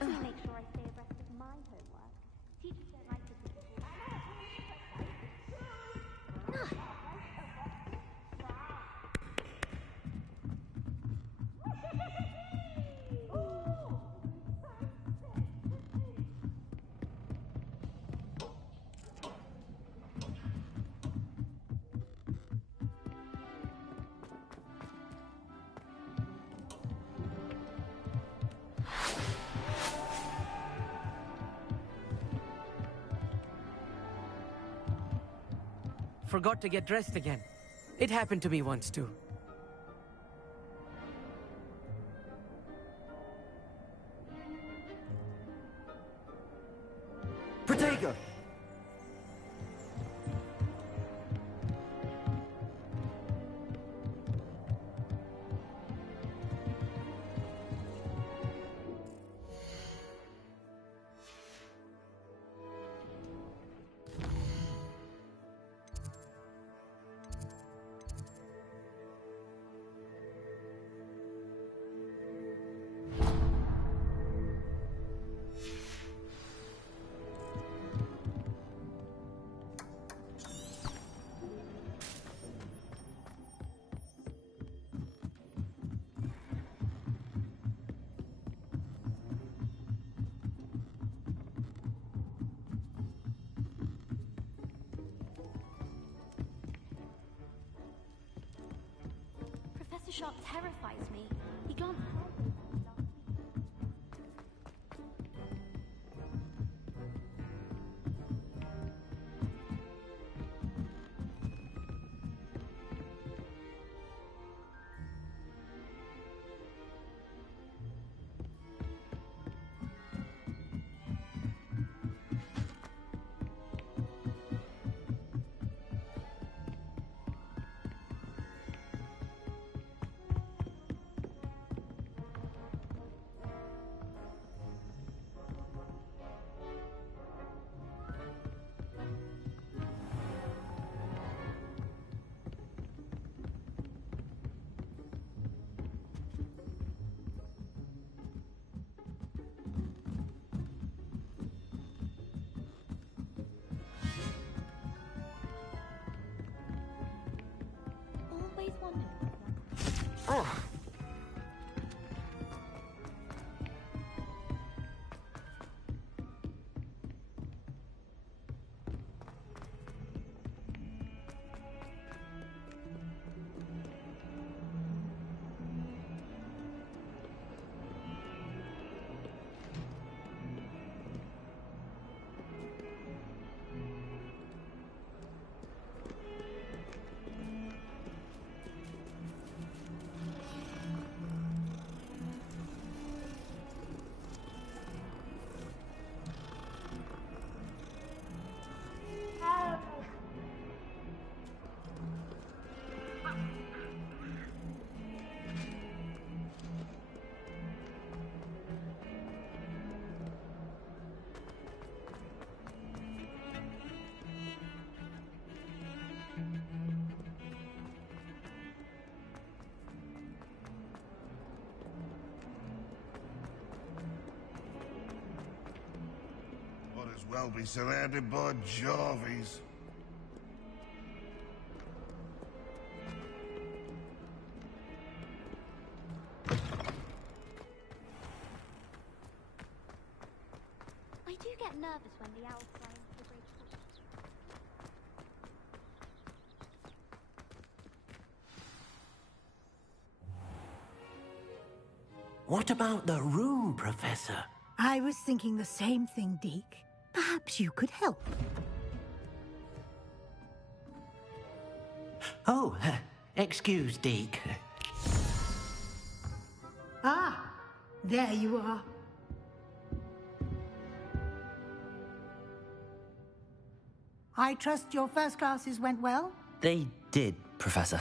have to make sure I stay abreast of my homework. Teachers don't like to do it. Forgot to get dressed again. It happened to me once too. Protego! Professor Sharp terrifies me. He glanced sideways at me last week. Always wondered. Oh. Might as well be surrounded by Jarvies. I do get nervous when the owls fly into the bridge. What about the room, Professor? I was thinking the same thing, Deke. Perhaps you could help. Oh, excuse, Deke. Ah, there you are. I trust your first classes went well? They did, Professor.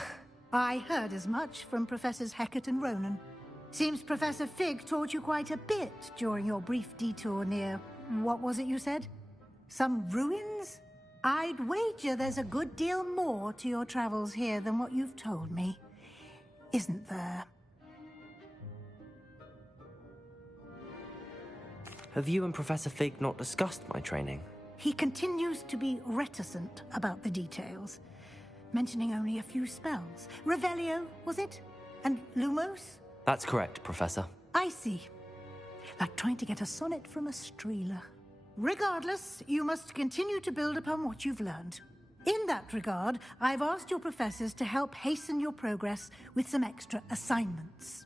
I heard as much from Professors Hecat and Ronan. Seems Professor Fig taught you quite a bit during your brief detour near... what was it you said? Some ruins? I'd wager there's a good deal more to your travels here than what you've told me. Isn't there? Have you and Professor Fig not discussed my training? He continues to be reticent about the details, mentioning only a few spells. Revelio, was it? And Lumos? That's correct, Professor. I see. Like trying to get a sonnet from a streeler. Regardless, you must continue to build upon what you've learned. In that regard, I've asked your professors to help hasten your progress with some extra assignments.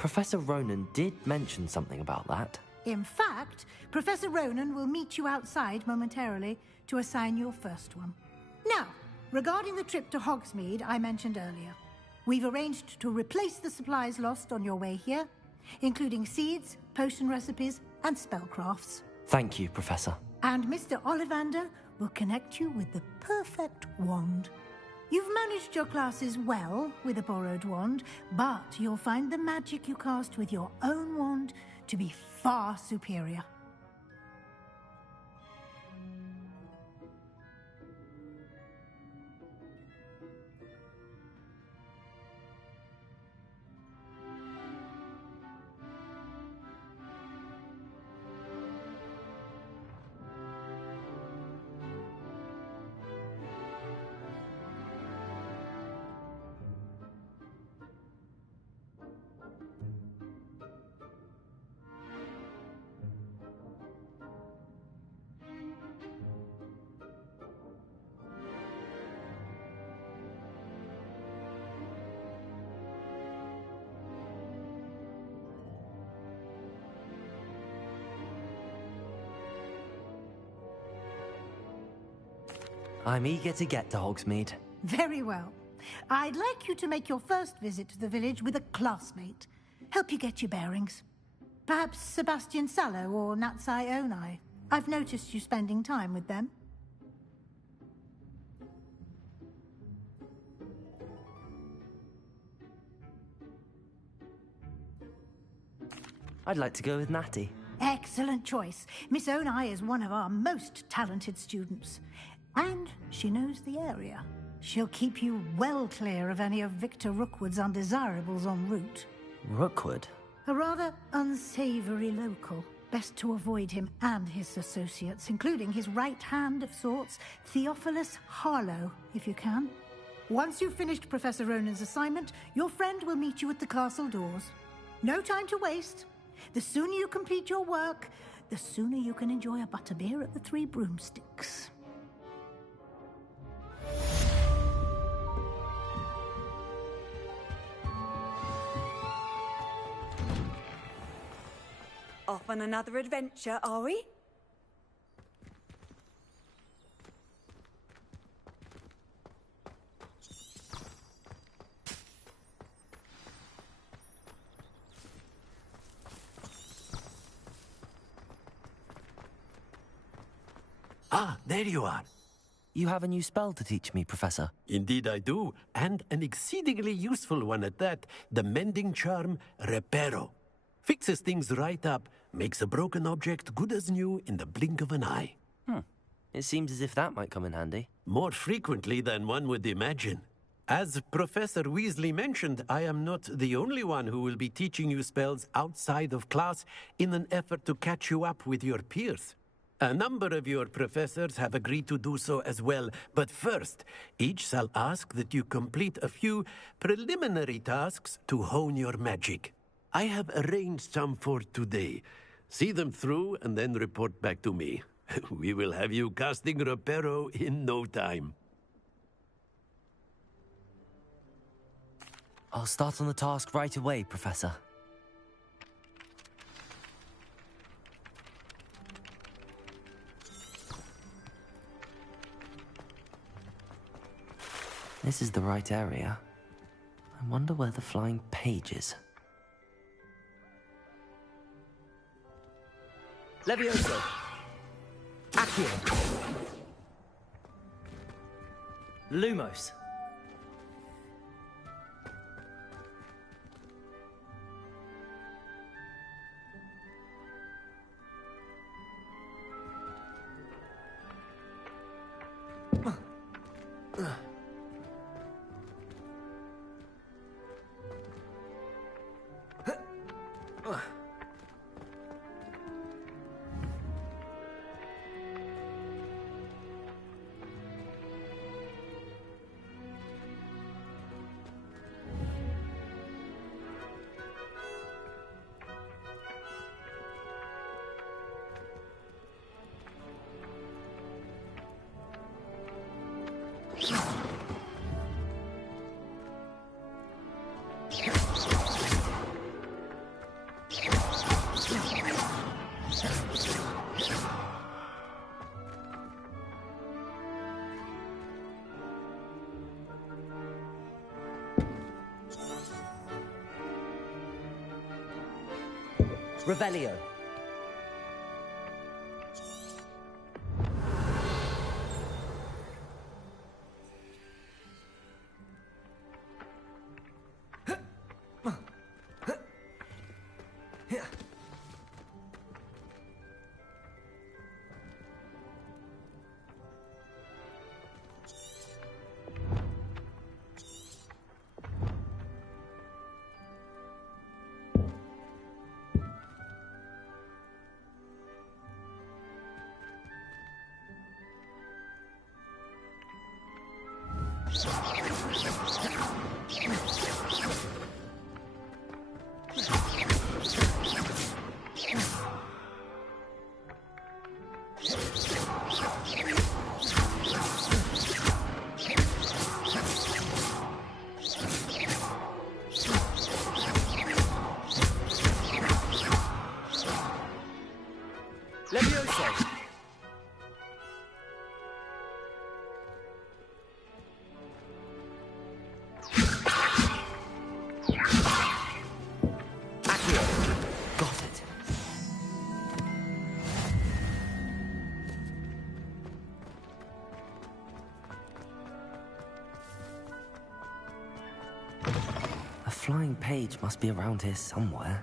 Professor Ronan did mention something about that. In fact, Professor Ronan will meet you outside momentarily to assign your first one. Now, regarding the trip to Hogsmeade I mentioned earlier, we've arranged to replace the supplies lost on your way here, including seeds, potion recipes, and spellcrafts. Thank you, Professor. And Mr. Ollivander will connect you with the perfect wand. You've managed your classes well with a borrowed wand, but you'll find the magic you cast with your own wand to be far superior. I'm eager to get to Hogsmeade. Very well. I'd like you to make your first visit to the village with a classmate. Help you get your bearings. Perhaps Sebastian Sallow or Natsai Onai. I've noticed you spending time with them. I'd like to go with Natty. Excellent choice. Miss Onai is one of our most talented students. And she knows the area. She'll keep you well clear of any of Victor Rookwood's undesirables en route. Rookwood? A rather unsavory local. Best to avoid him and his associates, including his right hand of sorts, Theophilus Harlow, if you can. Once you've finished Professor Ronan's assignment, your friend will meet you at the castle doors. No time to waste. The sooner you complete your work, the sooner you can enjoy a butterbeer at the Three Broomsticks. Off on another adventure, are we? Ah, there you are. You have a new spell to teach me, Professor. Indeed I do, and an exceedingly useful one at that. The mending charm, Reparo. Fixes things right up, makes a broken object good as new in the blink of an eye. It seems as if that might come in handy. More frequently than one would imagine. As Professor Weasley mentioned, I am not the only one who will be teaching you spells outside of class in an effort to catch you up with your peers. A number of your professors have agreed to do so as well, but first, each shall ask that you complete a few preliminary tasks to hone your magic. I have arranged some for today. See them through and then report back to me. We will have you casting Reparo in no time. I'll start on the task right away, Professor. This is the right area. I wonder where the flying page is. Levioso. Accio. Lumos. Revelio. Levioso. Accio. Got it. A flying page must be around here somewhere.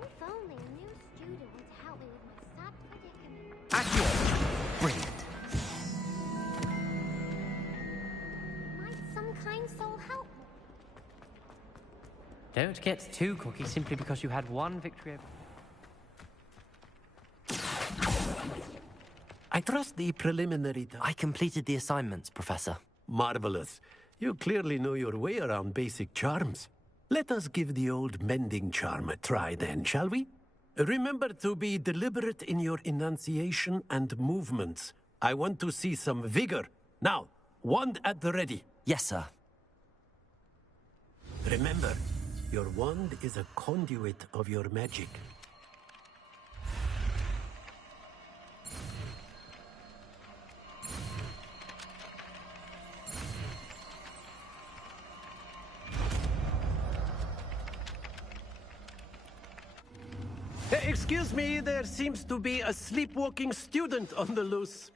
If only a new student would help me with my sad predicament. Accio. Brilliant. Might some kind soul help me? Don't get too cocky simply because you had one victory over... I trust the preliminary... I completed the assignments, Professor. Marvelous. You clearly know your way around basic charms. Let us give the old mending charm a try then, shall we? Remember to be deliberate in your enunciation and movements. I want to see some vigor. Now, wand at the ready. Yes, sir. Remember, your wand is a conduit of your magic. Excuse me, there seems to be a sleepwalking student on the loose.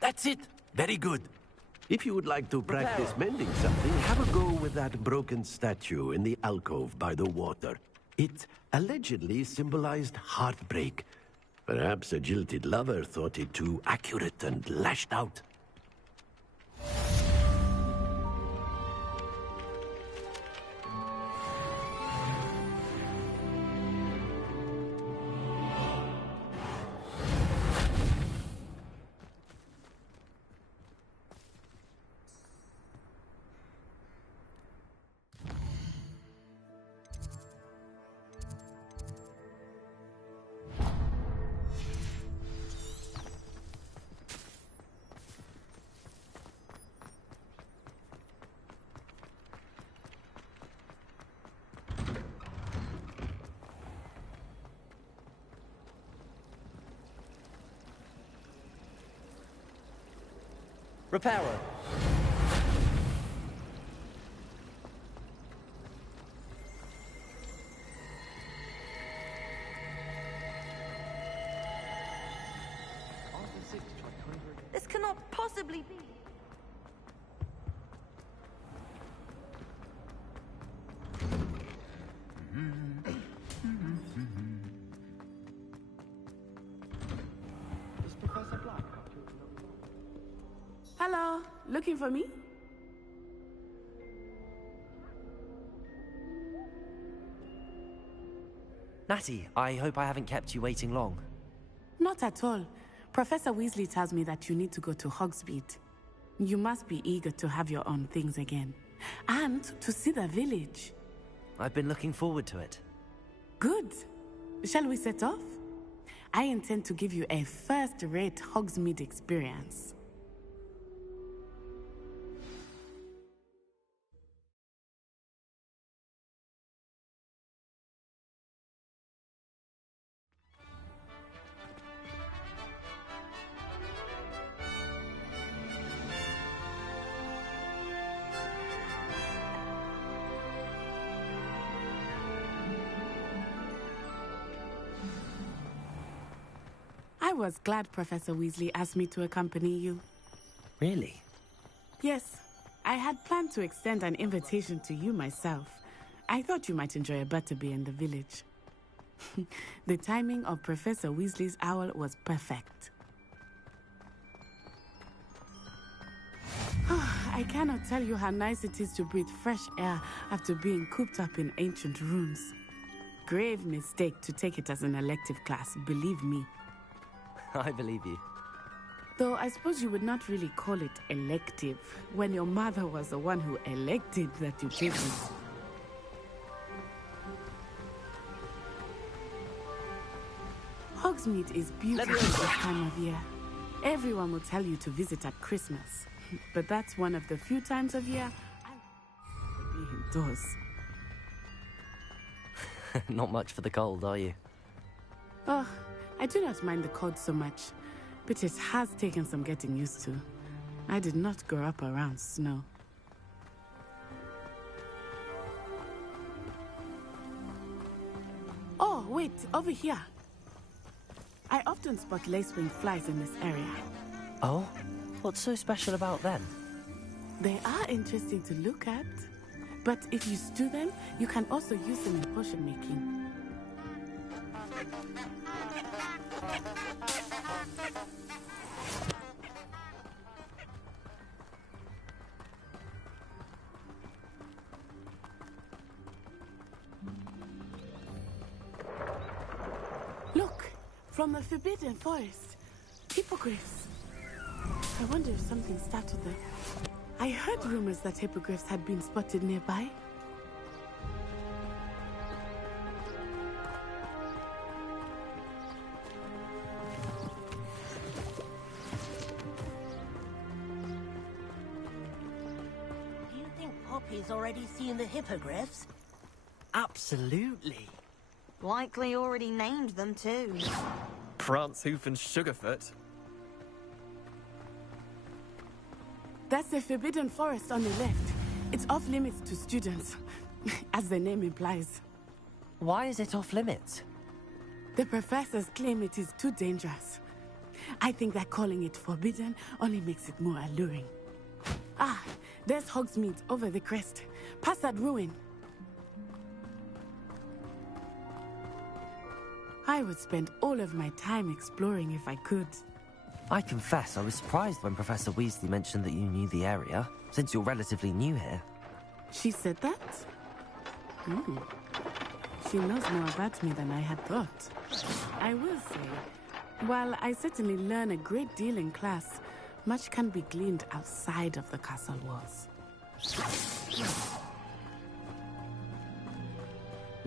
That's it. Very good. If you would like to practice mending something, have a go with that broken statue in the alcove by the water. It allegedly symbolized heartbreak. Perhaps a jilted lover thought it too accurate and lashed out. Reparo. This cannot possibly be. Hello, looking for me? Natty, I hope I haven't kept you waiting long. Not at all. Professor Weasley tells me that you need to go to Hogsmeade. You must be eager to have your own things again. And to see the village. I've been looking forward to it. Good. Shall we set off? I intend to give you a first-rate Hogsmeade experience. was glad Professor Weasley asked me to accompany you. Really? Yes, I had planned to extend an invitation to you myself. I thought you might enjoy a butterbeer in the village. The timing of Professor Weasley's owl was perfect. I cannot tell you how nice it is to breathe fresh air after being cooped up in ancient ruins. Grave mistake to take it as an elective class, believe me. I believe you. Though I suppose you would not really call it elective when your mother was the one who elected that you take it. Hogsmeade is beautiful this time of year. Everyone will tell you to visit at Christmas. But that's one of the few times of year I be indoors. Not much for the cold, are you? Oh, I do not mind the cold so much, but it has taken some getting used to. I did not grow up around snow. Oh, wait, over here. I often spot lacewing flies in this area. Oh? What's so special about them? They are interesting to look at. But if you stew them, you can also use them in potion making. Look, from the Forbidden Forest, hippogriffs. I wonder if something startled them. I heard rumors that hippogriffs had been spotted nearby. Do you think Poppy's already seen the hippogriffs? Absolutely. Likely already named them too. Prancehoof and Sugarfoot. That's the Forbidden Forest on the left. It's off limits to students, as the name implies. Why is it off limits? The professors claim it is too dangerous. I think that calling it forbidden only makes it more alluring. Ah, there's Hogsmeade over the crest. Past that ruin. I would spend all of my time exploring if I could. I confess I was surprised when Professor Weasley mentioned that you knew the area, since you're relatively new here. She said that? She knows more about me than I had thought. I will say, while I certainly learn a great deal in class, much can be gleaned outside of the castle walls.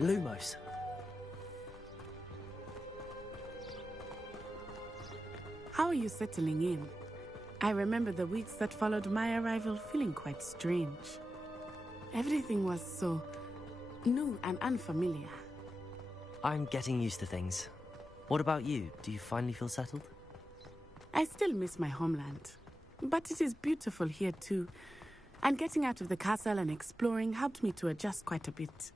Lumos. How are you settling in? I remember the weeks that followed my arrival feeling quite strange. Everything was so new and unfamiliar. I'm getting used to things. What about you? Do you finally feel settled? I still miss my homeland, but it is beautiful here too. And getting out of the castle and exploring helped me to adjust quite a bit.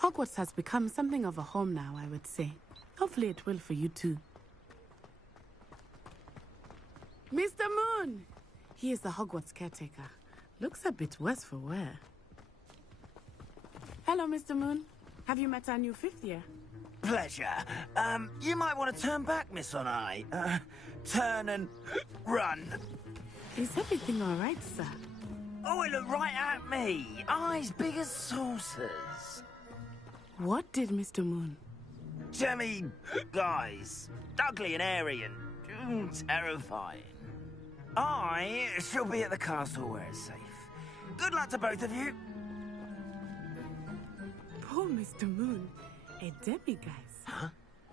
Hogwarts has become something of a home now, I would say. Hopefully it will for you too. Mr. Moon! He is the Hogwarts caretaker. Looks a bit worse for wear. Hello, Mr. Moon. Have you met our new fifth year? Pleasure. You might want to turn back, Miss On-Eye. Turn and run. Is everything all right, sir? Oh, it looked right at me. Eyes big as saucers. What did Mr. Moon? Jemmy guys. Ugly and airy and terrifying. I shall be at the castle where it's safe. Good luck to both of you. Poor Mr. Moon. A demiguise. Huh?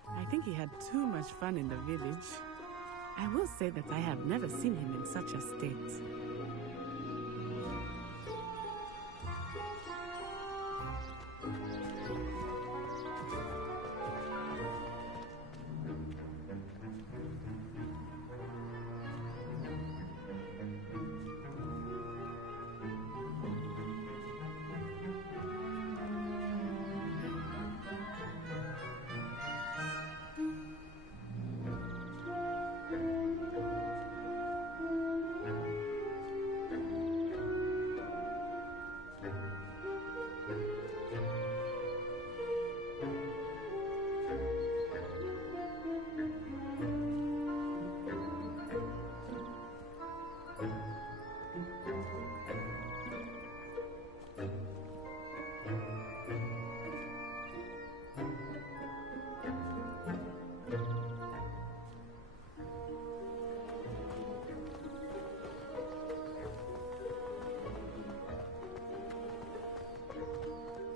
I think he had too much fun in the village. I will say that I have never seen him in such a state.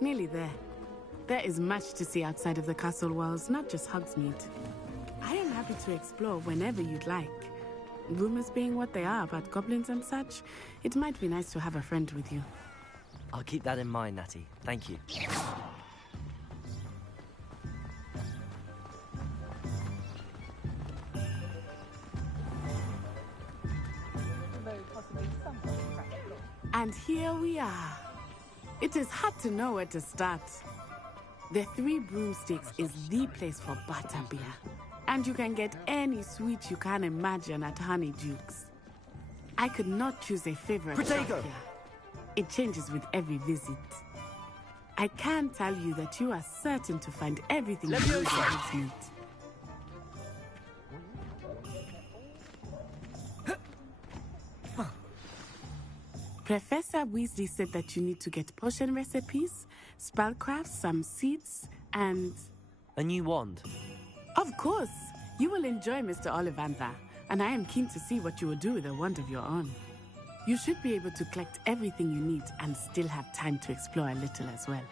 nearly there. There is much to see outside of the castle walls, not just Hogsmeade. I am happy to explore whenever you'd like. Rumors being what they are about goblins and such, it might be nice to have a friend with you. I'll keep that in mind, Natty. Thank you. And here we are. It is hard to know where to start. The Three Broomsticks is the place for butterbeer. And you can get any sweet you can imagine at Honeyduke's. I could not choose a favorite shop here. It changes with every visit. I can tell you that you are certain to find everything you need at Hogsmeade. Professor Weasley said that you need to get potion recipes, spellcrafts, some seeds, and... a new wand. Of course! You will enjoy Mr. Ollivander, and I am keen to see what you will do with a wand of your own. You should be able to collect everything you need and still have time to explore a little as well.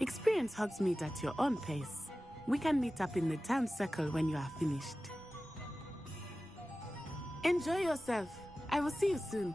Experience Hogsmeade at your own pace. We can meet up in the town circle when you are finished. Enjoy yourself. I will see you soon.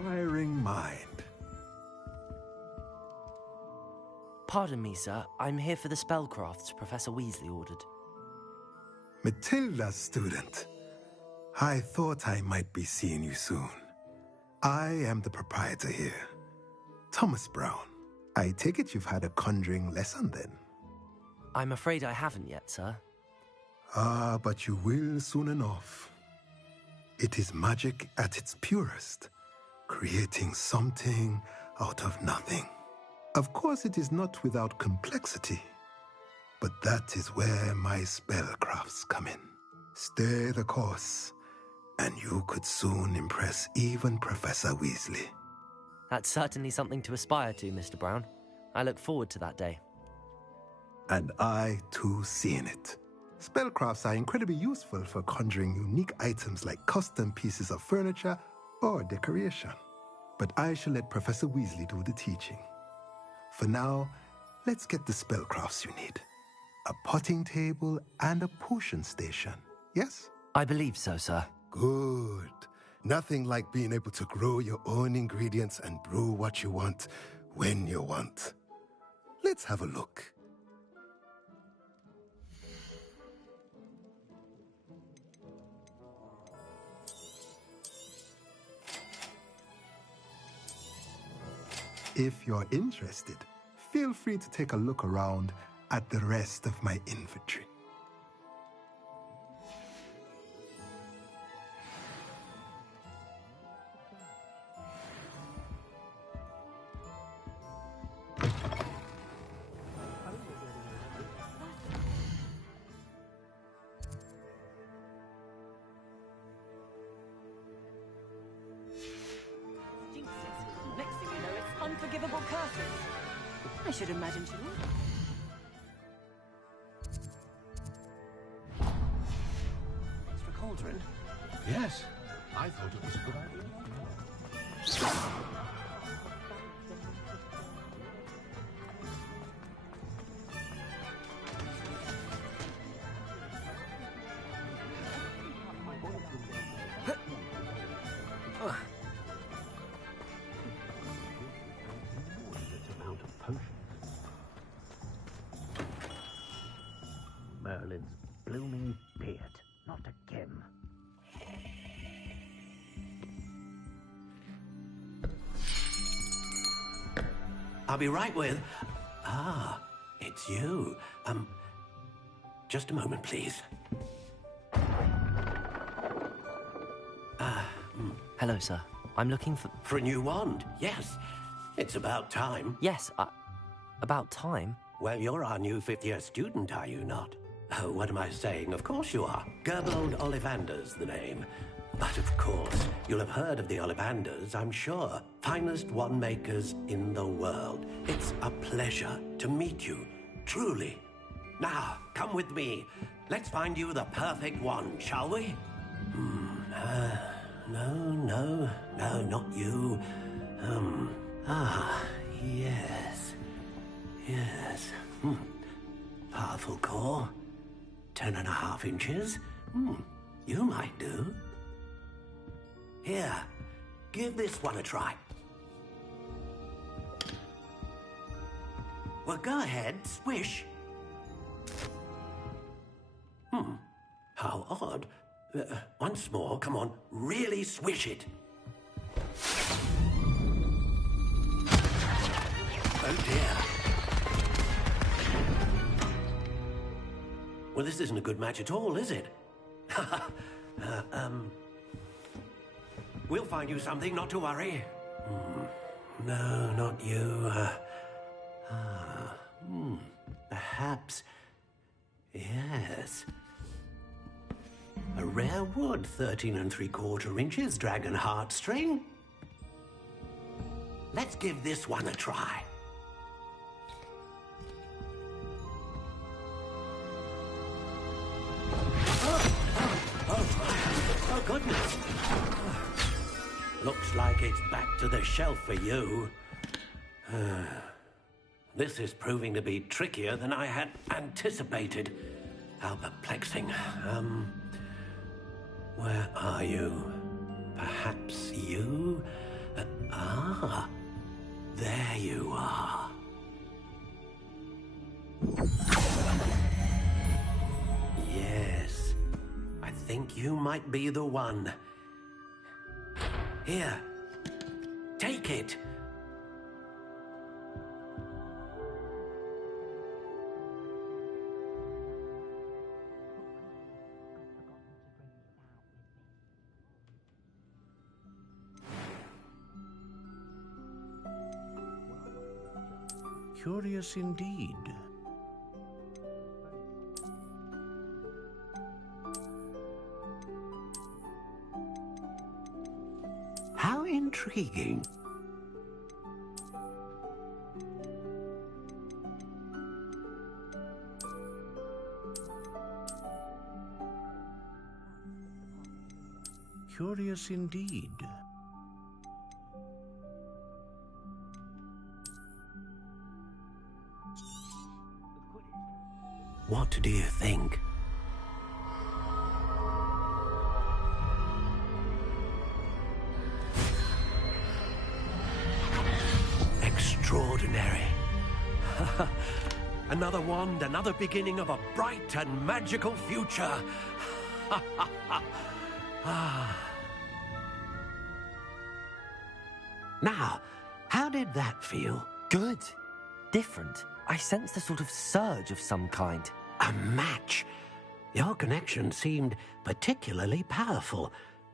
Inquiring mind. Pardon me, sir. I'm here for the spellcrafts Professor Weasley ordered. Matilda's student. I thought I might be seeing you soon. I am the proprietor here, Thomas Brown. I take it you've had a conjuring lesson then? I'm afraid I haven't yet, sir. Ah, but you will soon enough. It is magic at its purest, creating something out of nothing. Of course, it is not without complexity, but that is where my spellcrafts come in. Stay the course, and you could soon impress even Professor Weasley. That's certainly something to aspire to, Mr. Brown. I look forward to that day. And I, too, seeing it. Spellcrafts are incredibly useful for conjuring unique items like custom pieces of furniture or decoration. But I shall let Professor Weasley do the teaching. For now, let's get the spellcrafts you need. A potting table and a potion station, yes? I believe so, sir. Good. Nothing like being able to grow your own ingredients and brew what you want when you want. Let's have a look. If you're interested, feel free to take a look around at the rest of my inventory. Next thing you know, it's unforgivable curses. I should imagine she would. Extra cauldron? Yes, I thought it was a good idea. Merlin's blooming beard. Not again. I'll be right with... Ah, it's you. Just a moment, please. Hello, sir. I'm looking for... For a new wand, yes. It's about time. Yes, about time? Well, you're our new fifth-year student, are you not? Oh, what am I saying? Of course you are. Gerbold Ollivander's the name. But of course, you'll have heard of the Ollivanders, I'm sure. Finest wand makers in the world. It's a pleasure to meet you, truly. Now, come with me. Let's find you the perfect wand, shall we? No, not you. Yes. Yes. Powerful core. 10.5 inches. You might do. Here, give this one a try. Well, go ahead, swish. How odd. Once more, come on, really swish it. Oh dear. Well, this isn't a good match at all, is it? We'll find you something, not to worry. No, not you. Perhaps... Yes. A rare wood, 13 3/4 inches, dragon heartstring. Let's give this one a try. Oh, goodness. Looks like it's back to the shelf for you. This is proving to be trickier than I had anticipated. How perplexing. Where are you? Perhaps you? There you are. Yes, I think you might be the one. Here, take it. Curious indeed. How intriguing. Curious indeed. What do you think? Extraordinary. Another wand, another beginning of a bright and magical future. Now, how did that feel? Good. Different. I sensed a sort of surge of some kind. A match? Your connection seemed particularly powerful.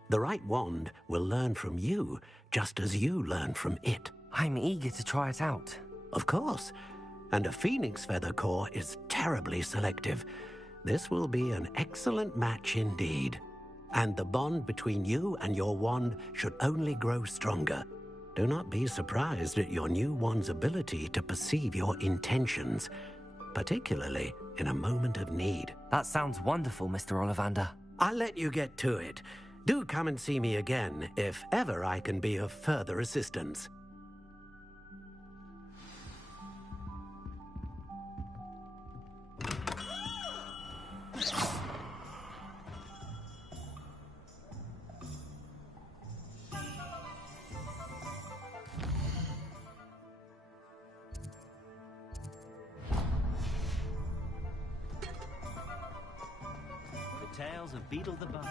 The right wand will learn from you, just as you learn from it. I'm eager to try it out. Of course. And a phoenix feather core is terribly selective. This will be an excellent match indeed. And the bond between you and your wand should only grow stronger. Do not be surprised at your new wand's ability to perceive your intentions, particularly in a moment of need. That sounds wonderful, Mr. Ollivander. I'll let you get to it. Do come and see me again if ever I can be of further assistance. Tales of Beetle the Bard.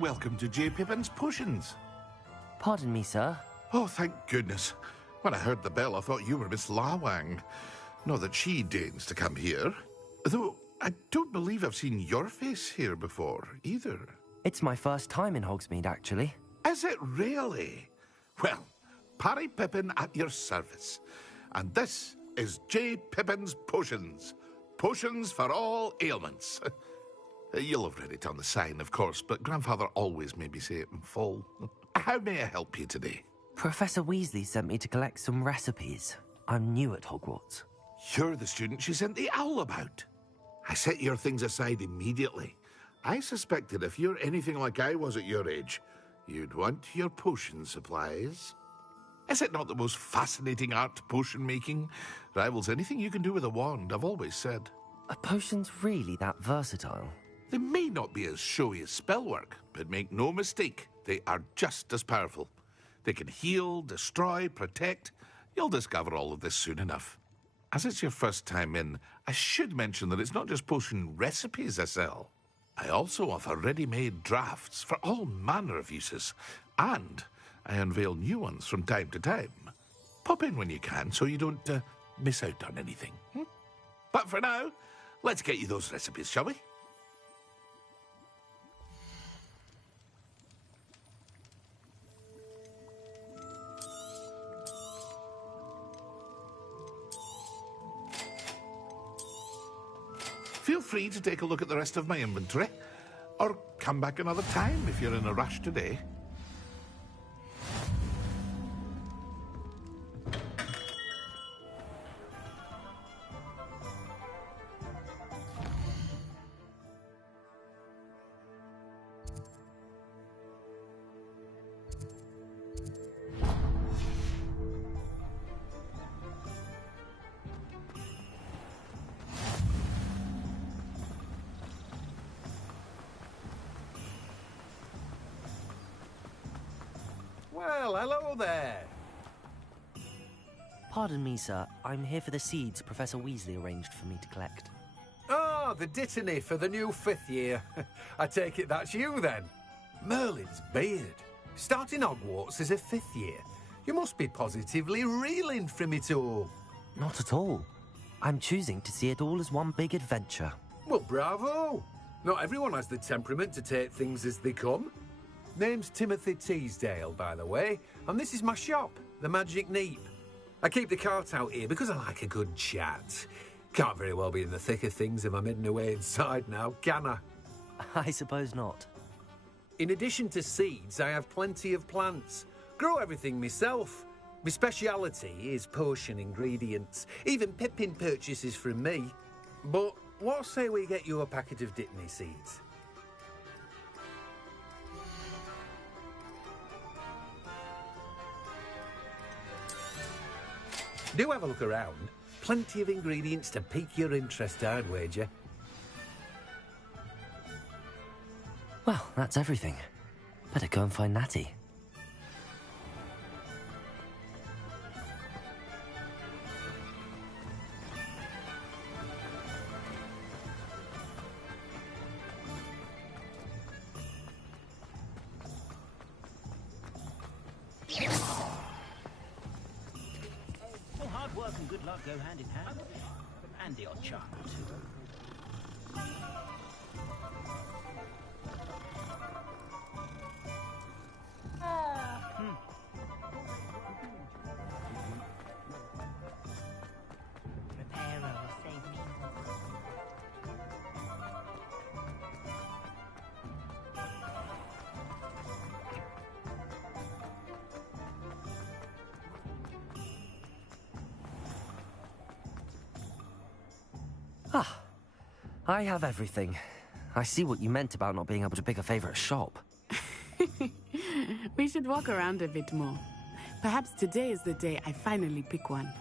Welcome to J. Pippin's Potions. Pardon me, sir. Oh, thank goodness. When I heard the bell, I thought you were Miss Lawang. Not that she deigns to come here. Though, I don't believe I've seen your face here before, either. It's my first time in Hogsmeade, actually. Is it really? Well, Parry Pippin at your service. And this is J. Pippin's Potions. Potions for all ailments. You'll have read it on the sign, of course, but Grandfather always made me say it in full. How may I help you today? Professor Weasley sent me to collect some recipes. I'm new at Hogwarts. You're the student she sent the owl about. I set your things aside immediately. I suspected if you're anything like I was at your age, you'd want your potion supplies. Is it not the most fascinating art, potion making? Rivals anything you can do with a wand, I've always said. Are potions really that versatile? They may not be as showy as spellwork, but make no mistake, they are just as powerful. They can heal, destroy, protect. You'll discover all of this soon enough. As it's your first time in, I should mention that it's not just potion recipes I sell. I also offer ready-made drafts for all manner of uses, and I unveil new ones from time to time. Pop in when you can so you don't miss out on anything. But for now, let's get you those recipes, shall we? Feel free to take a look at the rest of my inventory, or come back another time if you're in a rush today. Well, hello there. Pardon me, sir. I'm here for the seeds Professor Weasley arranged for me to collect. Ah, the dittany for the new 5th year. I take it that's you, then. Merlin's beard. Starting Hogwarts as a 5th year. You must be positively reeling from it all. Not at all. I'm choosing to see it all as one big adventure. Well, bravo. Not everyone has the temperament to take things as they come. Name's Timothy Teasdale, by the way, and this is my shop, the Magic Neep. I keep the cart out here because I like a good chat. Can't very well be in the thick of things if I'm hidden away inside now, can I? I suppose not. In addition to seeds, I have plenty of plants. Grow everything myself. My speciality is potion ingredients. Even Pippin purchases from me. But what say we get you a packet of Dittany seeds? Do have a look around. Plenty of ingredients to pique your interest, I'd wager. Well, that's everything. Better go and find Natty. Hard work and good luck go hand in hand. And the odd charm or two. Ah, I have everything. I see what you meant about not being able to pick a favorite shop. We should walk around a bit more. Perhaps today is the day I finally pick one.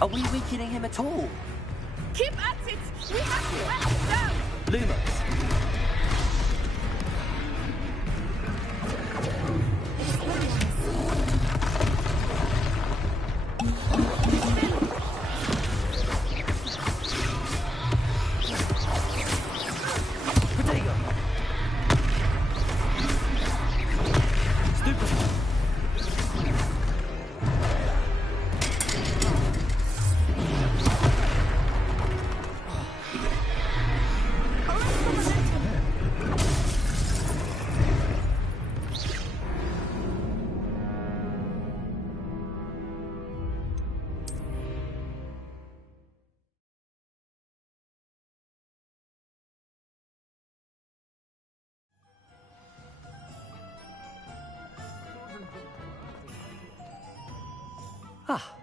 Are we weakening him at all? Keep at it! We have to let him down! Lumos. Ah.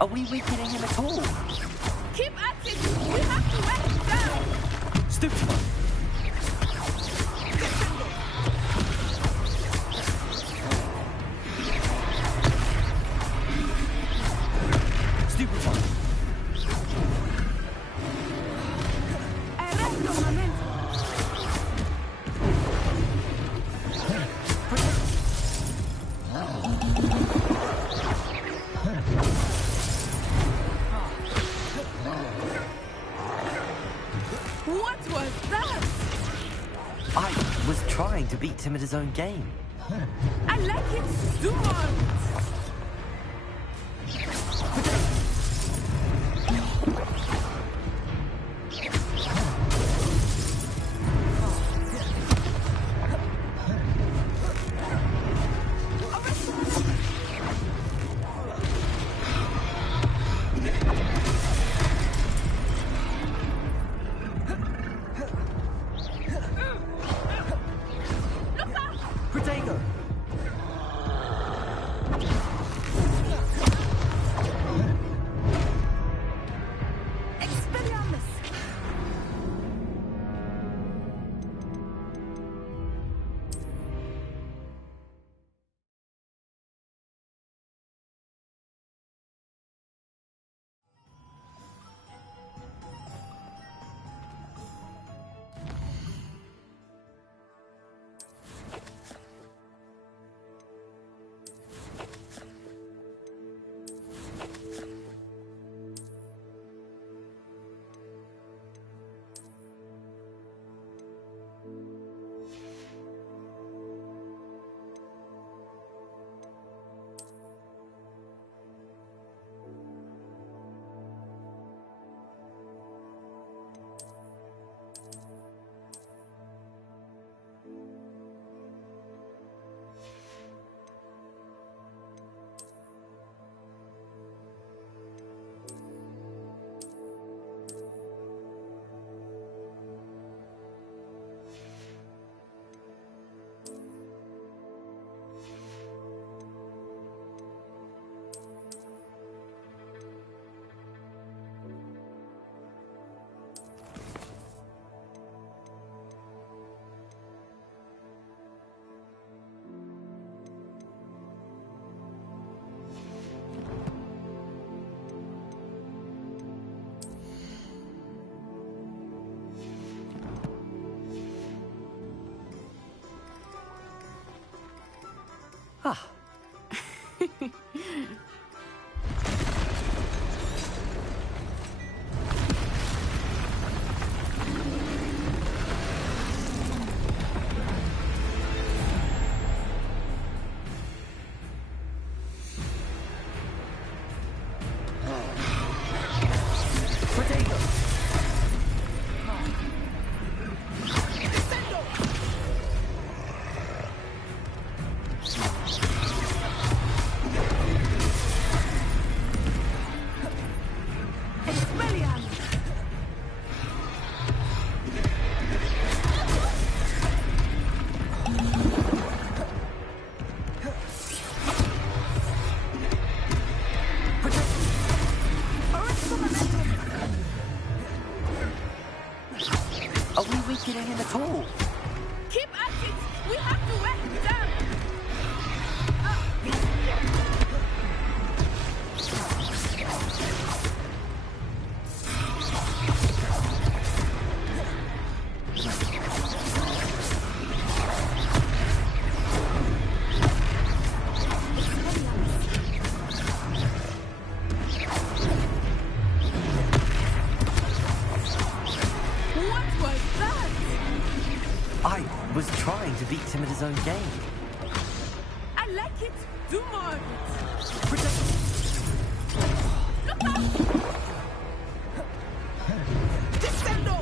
Are we weakening him at all? Keep at it! We have to let him down! Stupid. Stupid one. Arresto momento! What was that? I was trying to beat him at his own game. I like it stunned! Protego! Expelliarmus! Ah. Are we weakening him at all? Keep at it! We have to wear him down! I was trying to beat him at his own game. I like it. Do more of it. Descendo!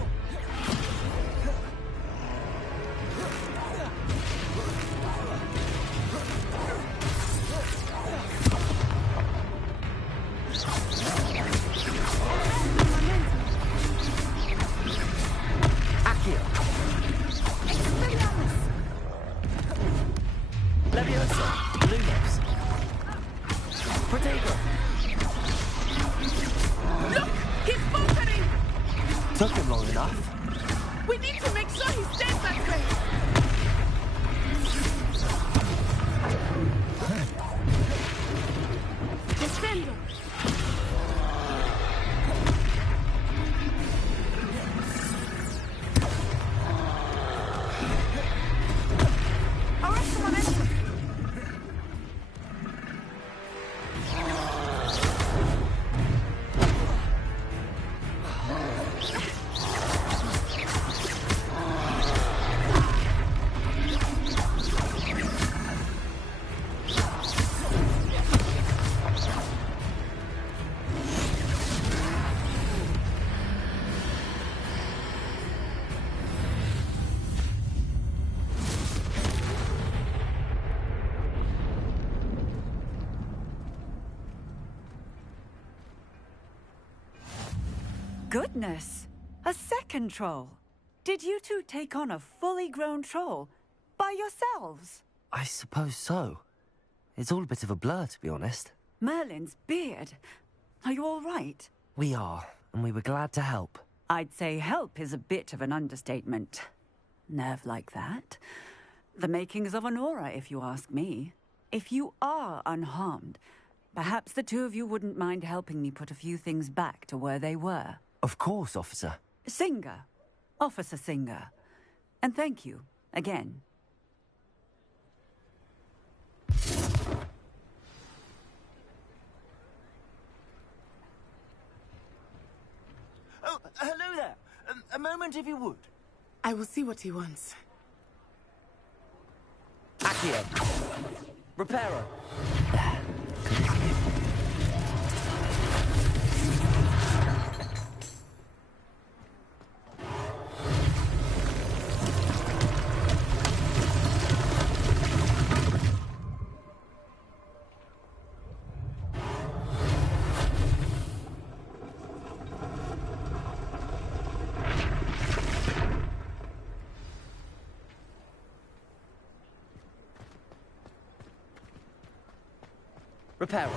Leviosa! Lumos! Protego! Look! He's faltering! Took him long enough. We need to make sure he stays that way! Descendo! Arrest the momentum! Goodness! A second troll! Did you two take on a fully grown troll? By yourselves? I suppose so. It's all a bit of a blur, to be honest. Merlin's beard. Are you all right? We are, and we were glad to help. I'd say help is a bit of an understatement. Nerve like that. The makings of an aura, if you ask me. If you are unharmed, perhaps the two of you wouldn't mind helping me put a few things back to where they were. Of course, officer. Singer. Officer Singer. And thank you, again. Oh, hello there. A moment, if you would. I will see what he wants. Accio! Reparo! Reparo.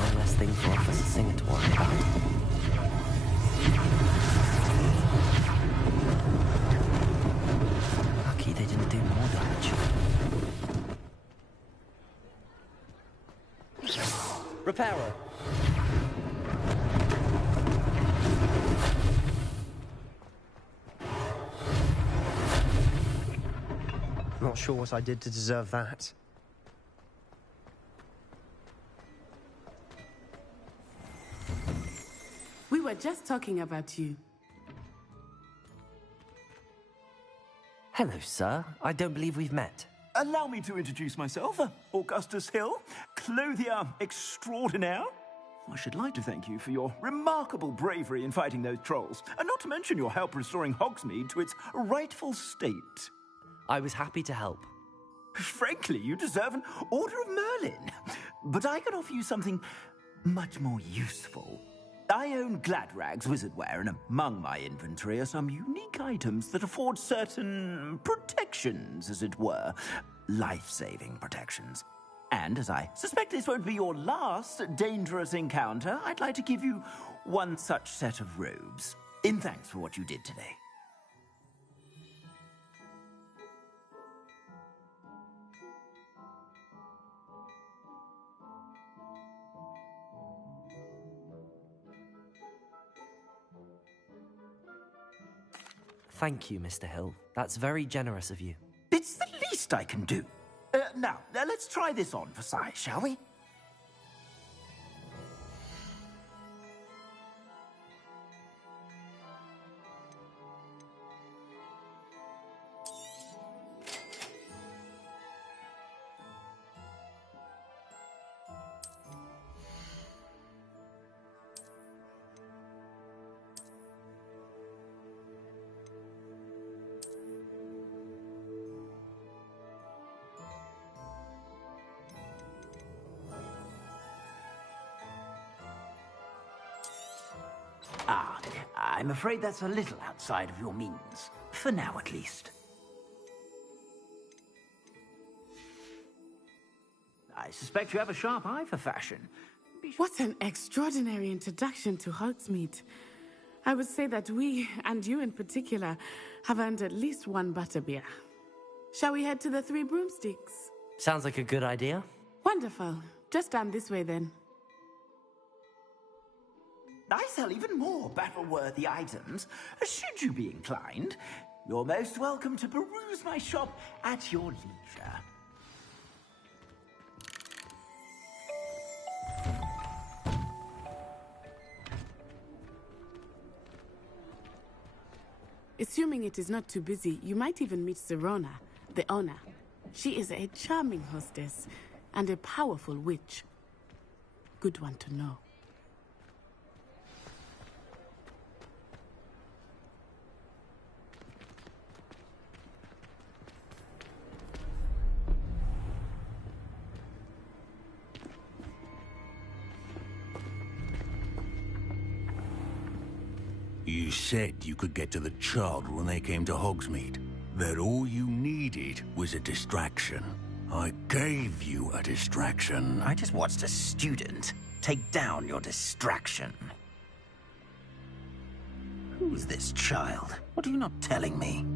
One less thing for Officer Singer to worry about. Lucky they didn't do more damage. Reparo. Not sure what I did to deserve that. We were just talking about you. Hello, sir. I don't believe we've met. Allow me to introduce myself, Augustus Hill, clothier extraordinaire. I should like to thank you for your remarkable bravery in fighting those trolls, and not to mention your help restoring Hogsmeade to its rightful state. I was happy to help. Frankly, you deserve an Order of Merlin. But I can offer you something much more useful. I own Gladrag's wizardware, and among my inventory are some unique items that afford certain protections, as it were. Life-saving protections. And as I suspect this won't be your last dangerous encounter, I'd like to give you one such set of robes, in thanks for what you did today. Thank you, Mr. Hill. That's very generous of you. It's the least I can do. Now, let's try this on for size, shall we? I'm afraid that's a little outside of your means. For now, at least. I suspect you have a sharp eye for fashion. What an extraordinary introduction to Hogsmeade. I would say that we, and you in particular, have earned at least one butterbeer. Shall we head to the Three Broomsticks? Sounds like a good idea. Wonderful. Just down this way, then. I sell even more battle-worthy items, should you be inclined. You're most welcome to peruse my shop at your leisure. Assuming it is not too busy, you might even meet Sirona, the owner. She is a charming hostess and a powerful witch. Good one to know. You said you could get to the child when they came to Hogsmeade. That all you needed was a distraction. I gave you a distraction. I just watched a student take down your distraction. Who's this child? What are you not telling me?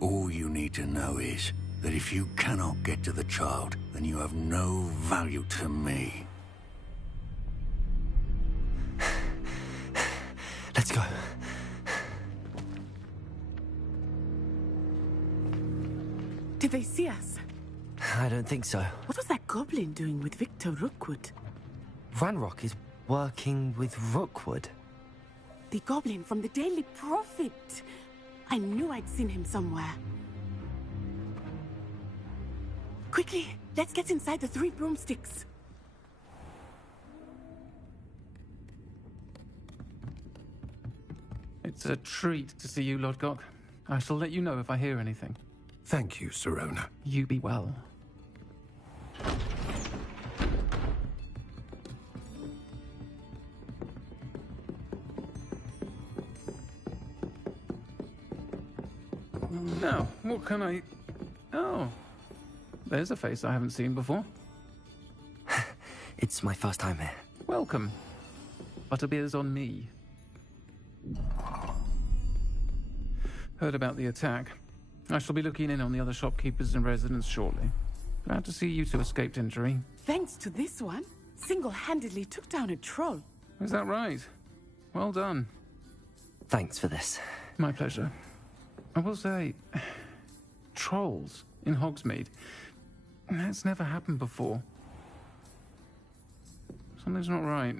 All you need to know is that if you cannot get to the child, then you have no value to me. Let's go. Did they see us? I don't think so. What was that goblin doing with Victor Rookwood? Ranrock is working with Rookwood. The goblin from the Daily Prophet. I knew I'd seen him somewhere. Quickly, let's get inside the Three Broomsticks. It's a treat to see you, Lodgok. I shall let you know if I hear anything. Thank you, Sirona. You be well. Now, what can I... Oh, there's a face I haven't seen before. It's my first time here. Welcome. Butterbeer's on me. Heard about the attack. I shall be looking in on the other shopkeepers and residents shortly. Glad to see you two escaped injury. Thanks to this one, single-handedly took down a troll. Is that right? Well done. Thanks for this. My pleasure. I will say, trolls in Hogsmeade. That's never happened before. Something's not right.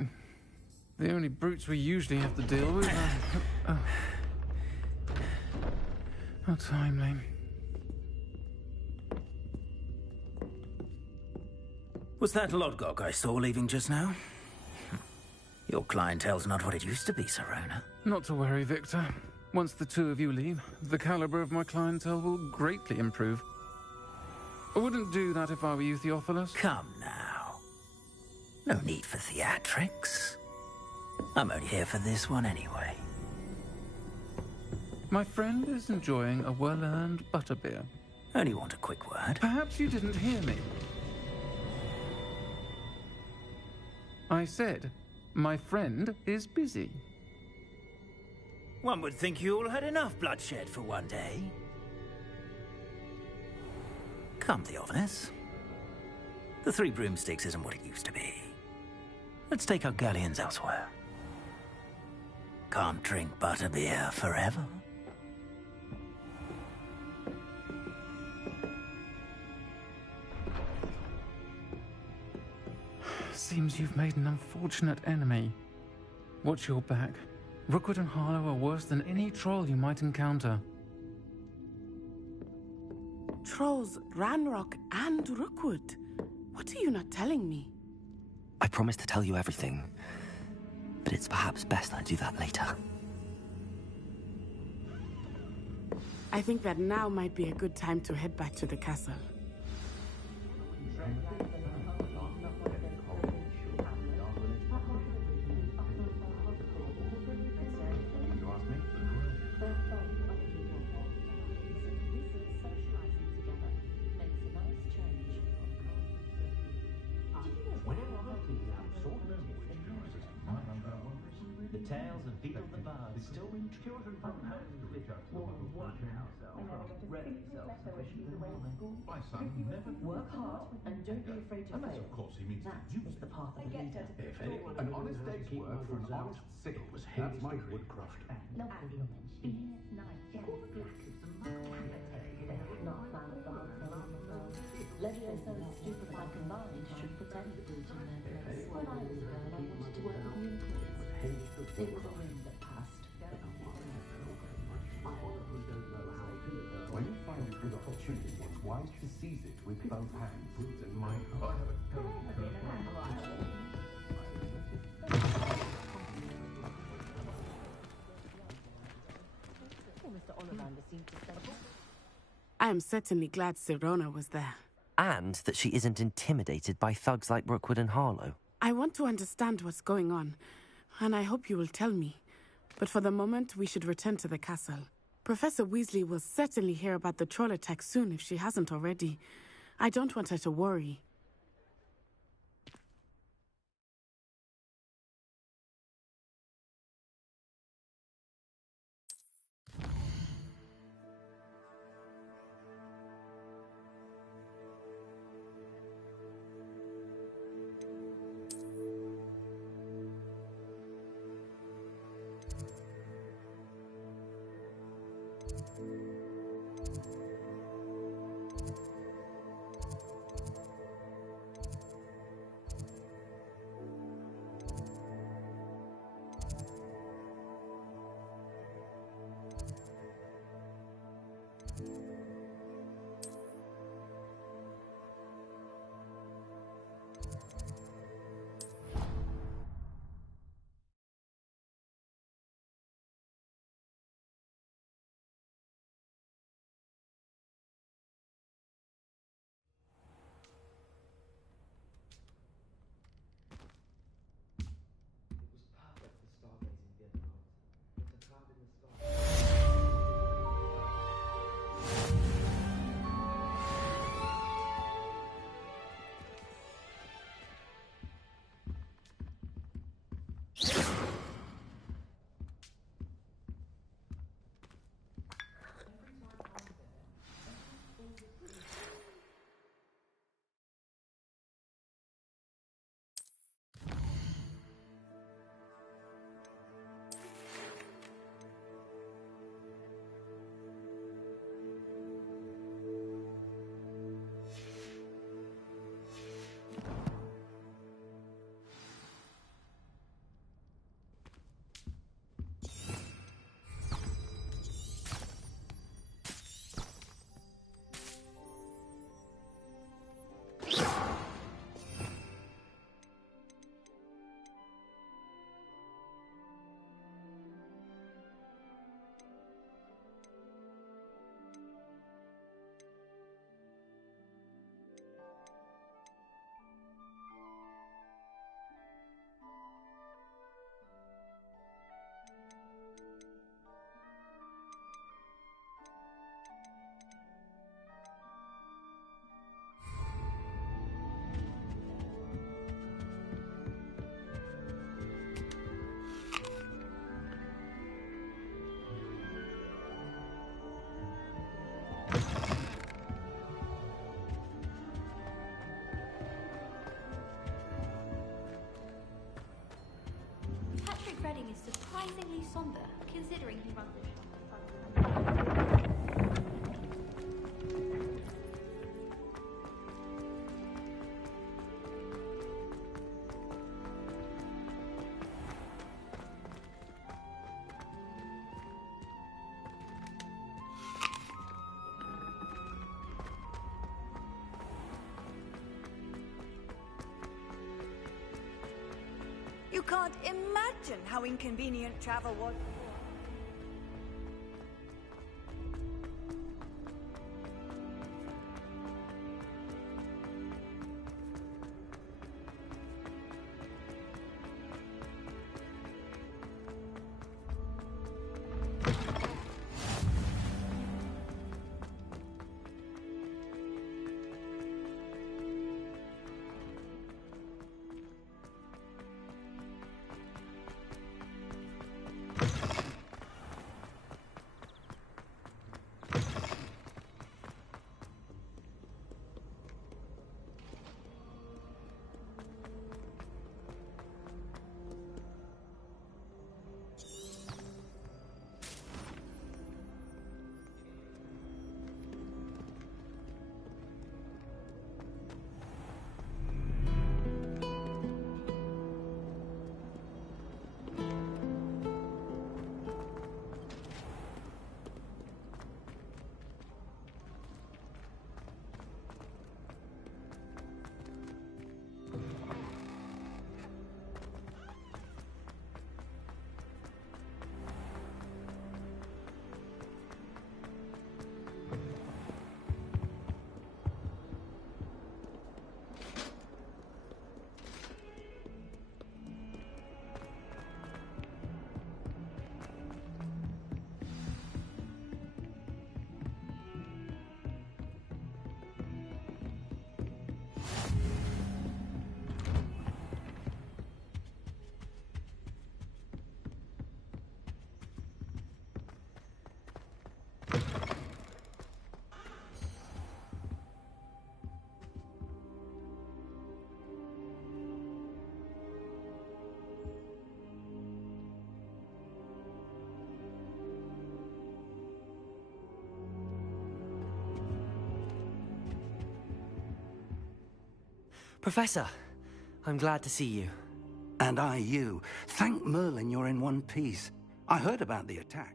The only brutes we usually have to deal with are... How timely. Was that Lodgok I saw leaving just now? Your clientele's not what it used to be, Sirona. Not to worry, Victor. Once the two of you leave, the caliber of my clientele will greatly improve. I wouldn't do that if I were you, Theophilus. Come now. No need for theatrics. I'm only here for this one anyway. My friend is enjoying a well-earned butterbeer. Only want a quick word. Perhaps you didn't hear me. I said, my friend is busy. One would think you all had enough bloodshed for one day. Come, Theophilus. The Three Broomsticks isn't what it used to be. Let's take our galleons elsewhere. Can't drink butterbeer forever. Seems you've made an unfortunate enemy. Watch your back. Rookwood and Harlow are worse than any troll you might encounter. Trolls, Ranrock, and Rookwood. What are you not telling me? I promised to tell you everything, but it's perhaps best I do that later. I think that now might be a good time to head back to the castle. The tales of Beetle the Bard still ring true. My son never Work hard and don't be afraid to fail. Of course, he means That to use is the path of the leader. an honest day's work for an honest sale. That's my woodcraft. Leviosa and Stupefy combined should put any fruit in their place. When I was a girl, I wanted to work with unicorns. It was a whim that passed. When you find a good opportunity, it's wise to seize it with both hands. And my I am certainly glad Sirona was there. And that she isn't intimidated by thugs like Rookwood and Harlow. I want to understand what's going on, and I hope you will tell me. But for the moment, we should return to the castle. Professor Weasley will certainly hear about the troll attack soon if she hasn't already. I don't want her to worry. writing is surprisingly somber, considering he runs a shop. You can't imagine how inconvenient travel was. Professor, I'm glad to see you. And I you. Thank Merlin you're in one piece. I heard about the attack.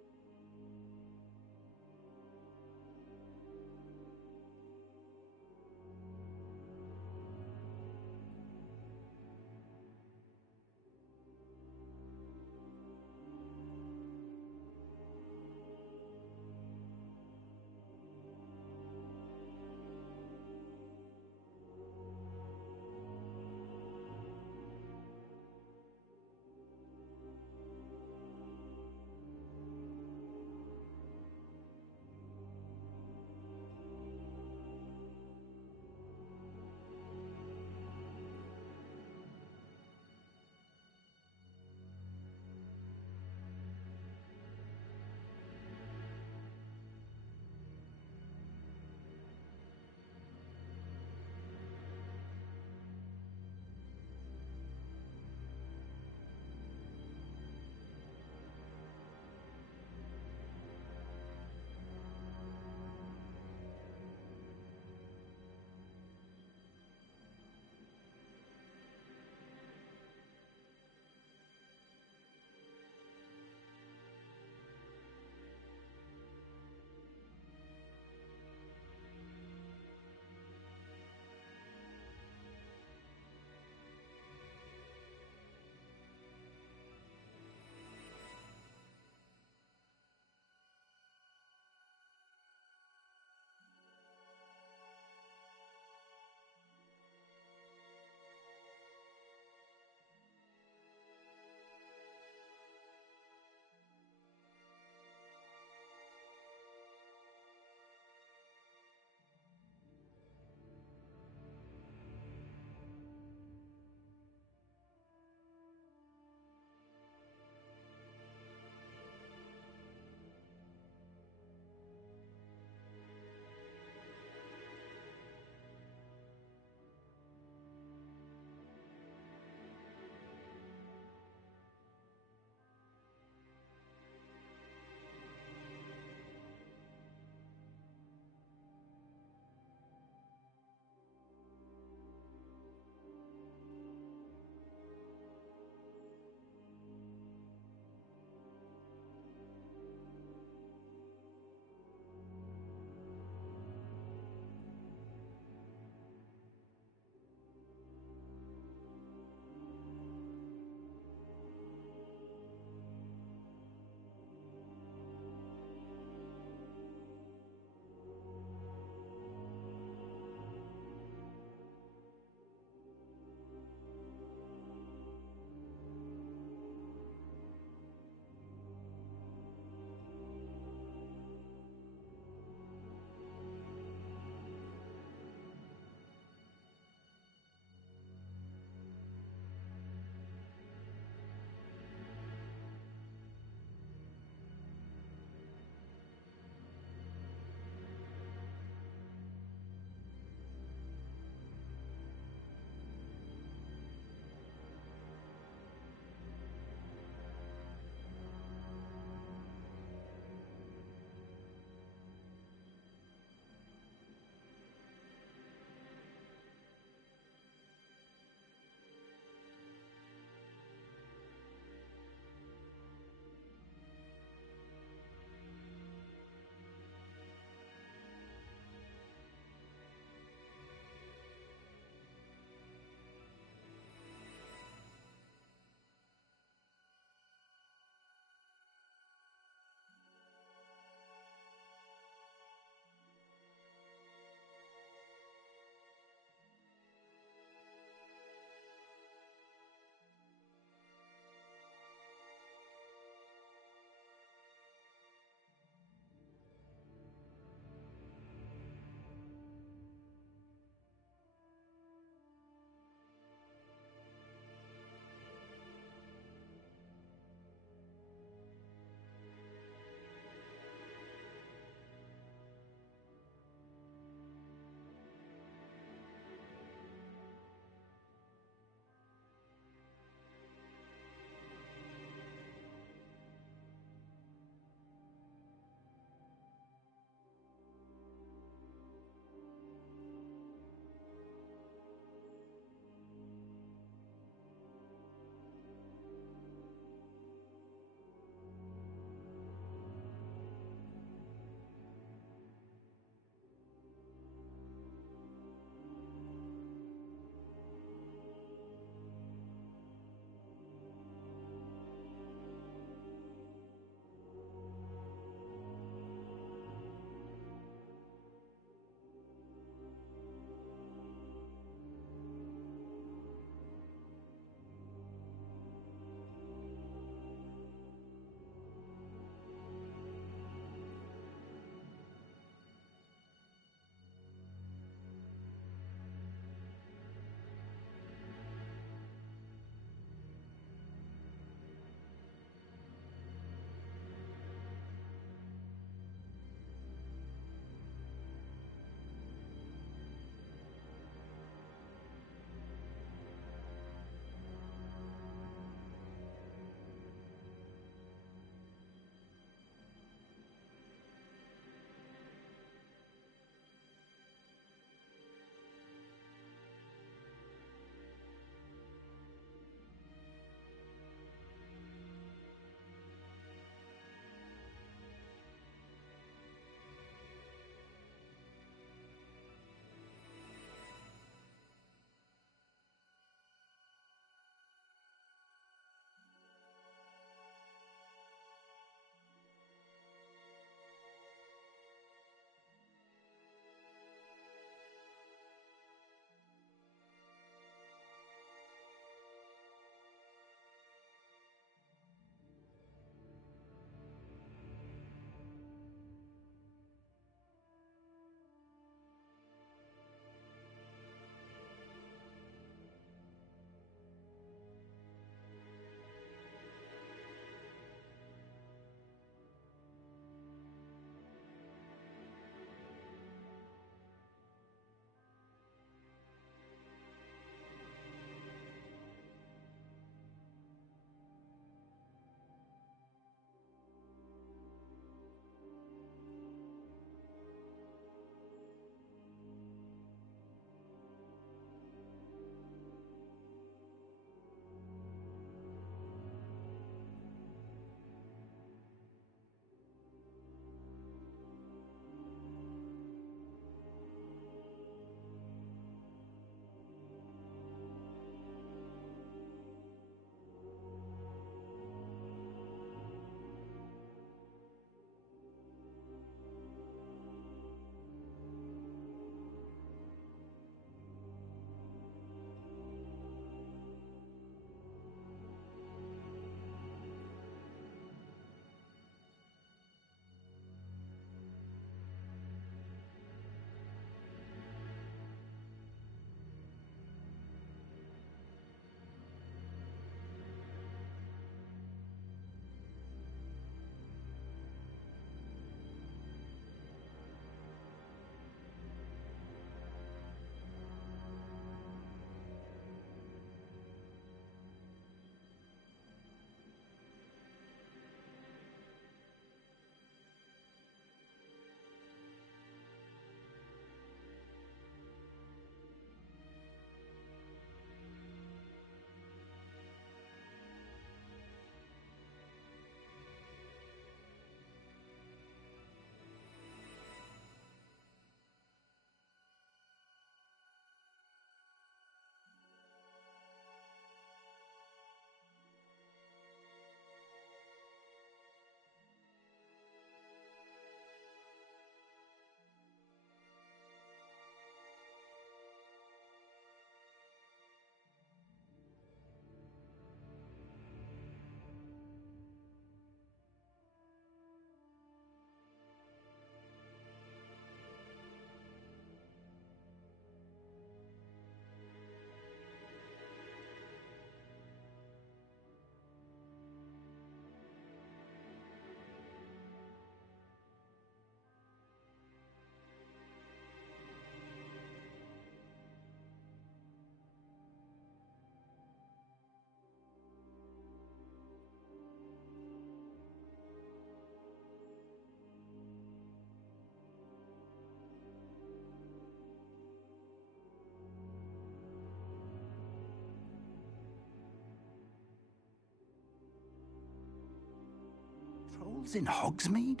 trolls in Hogsmeade?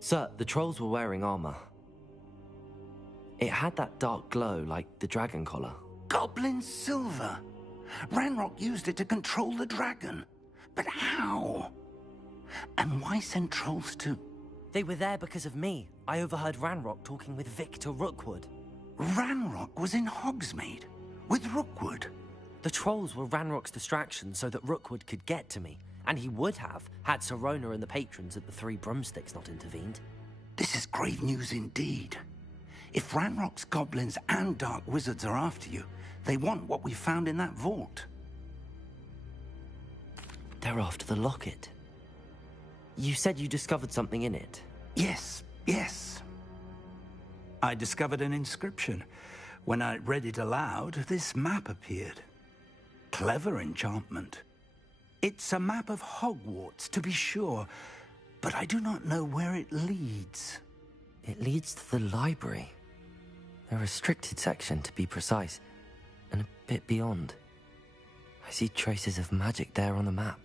Sir, the trolls were wearing armor. It had that dark glow like the dragon collar. Goblin silver! Ranrock used it to control the dragon. But how? And why send trolls to... They were there because of me. I overheard Ranrock talking with Victor Rookwood. Ranrock was in Hogsmeade? With Rookwood? The trolls were Ranrock's distraction so that Rookwood could get to me. And he would have, had Sirona and the patrons at the Three Broomsticks not intervened. This is grave news indeed. If Ranrock's goblins and dark wizards are after you, they want what we found in that vault. They're after the locket. You said you discovered something in it. Yes. I discovered an inscription. When I read it aloud, this map appeared. Clever enchantment. It's a map of Hogwarts, to be sure, but I do not know where it leads. It leads to the library. A restricted section, to be precise, and a bit beyond. I see traces of magic there on the map.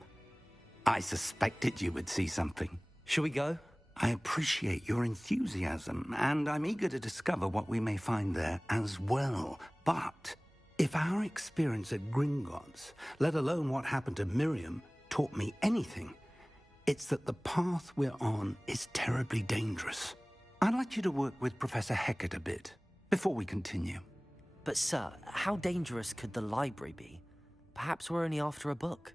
I suspected you would see something. Shall we go? I appreciate your enthusiasm, and I'm eager to discover what we may find there as well. But if our experience at Gringotts, let alone what happened to Miriam, taught me anything, it's that the path we're on is terribly dangerous. I'd like you to work with Professor Hecat a bit before we continue. But sir, how dangerous could the library be? Perhaps we're only after a book.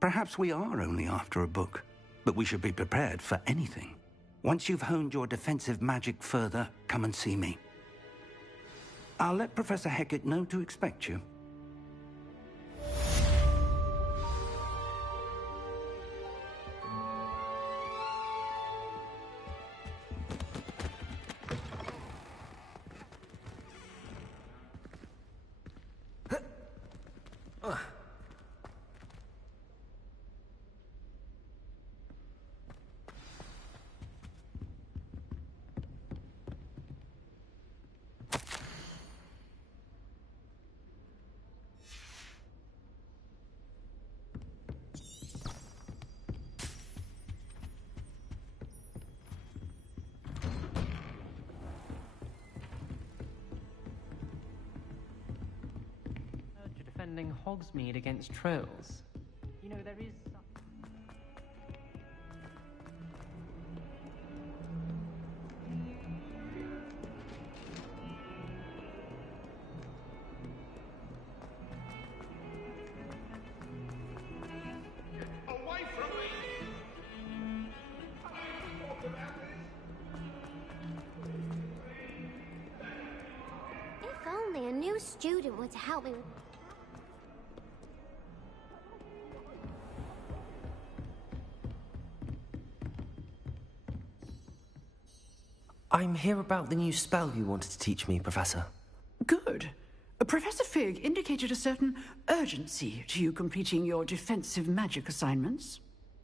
Perhaps we are only after a book, but we should be prepared for anything. Once you've honed your defensive magic further, come and see me. I'll let Professor Hecat know to expect you. Defending Hogsmeade against trolls. You know, there is Away from me! If only a new student were to help me with... I'm here about the new spell you wanted to teach me, Professor. Good. Professor Fig indicated a certain urgency to you completing your defensive magic assignments.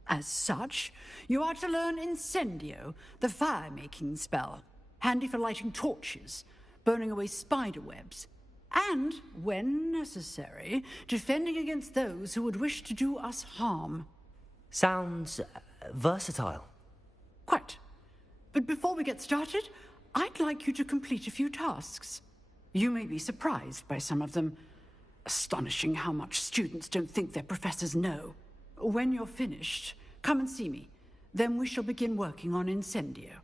As such, you are to learn Incendio, the fire-making spell, handy for lighting torches, burning away spider webs, and, when necessary, defending against those who would wish to do us harm. Sounds versatile. Quite. But before we get started, I'd like you to complete a few tasks. You may be surprised by some of them. Astonishing how much students don't think their professors know. When you're finished, come and see me. Then we shall begin working on Incendio.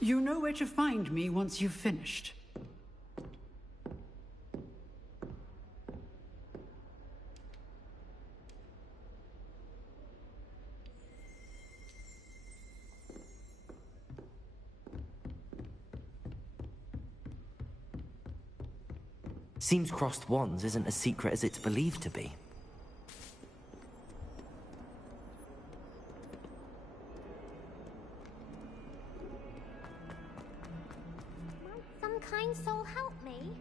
You know where to find me once you've finished. Seems crossed wands isn't as secret as it's believed to be. Might some kind soul help me?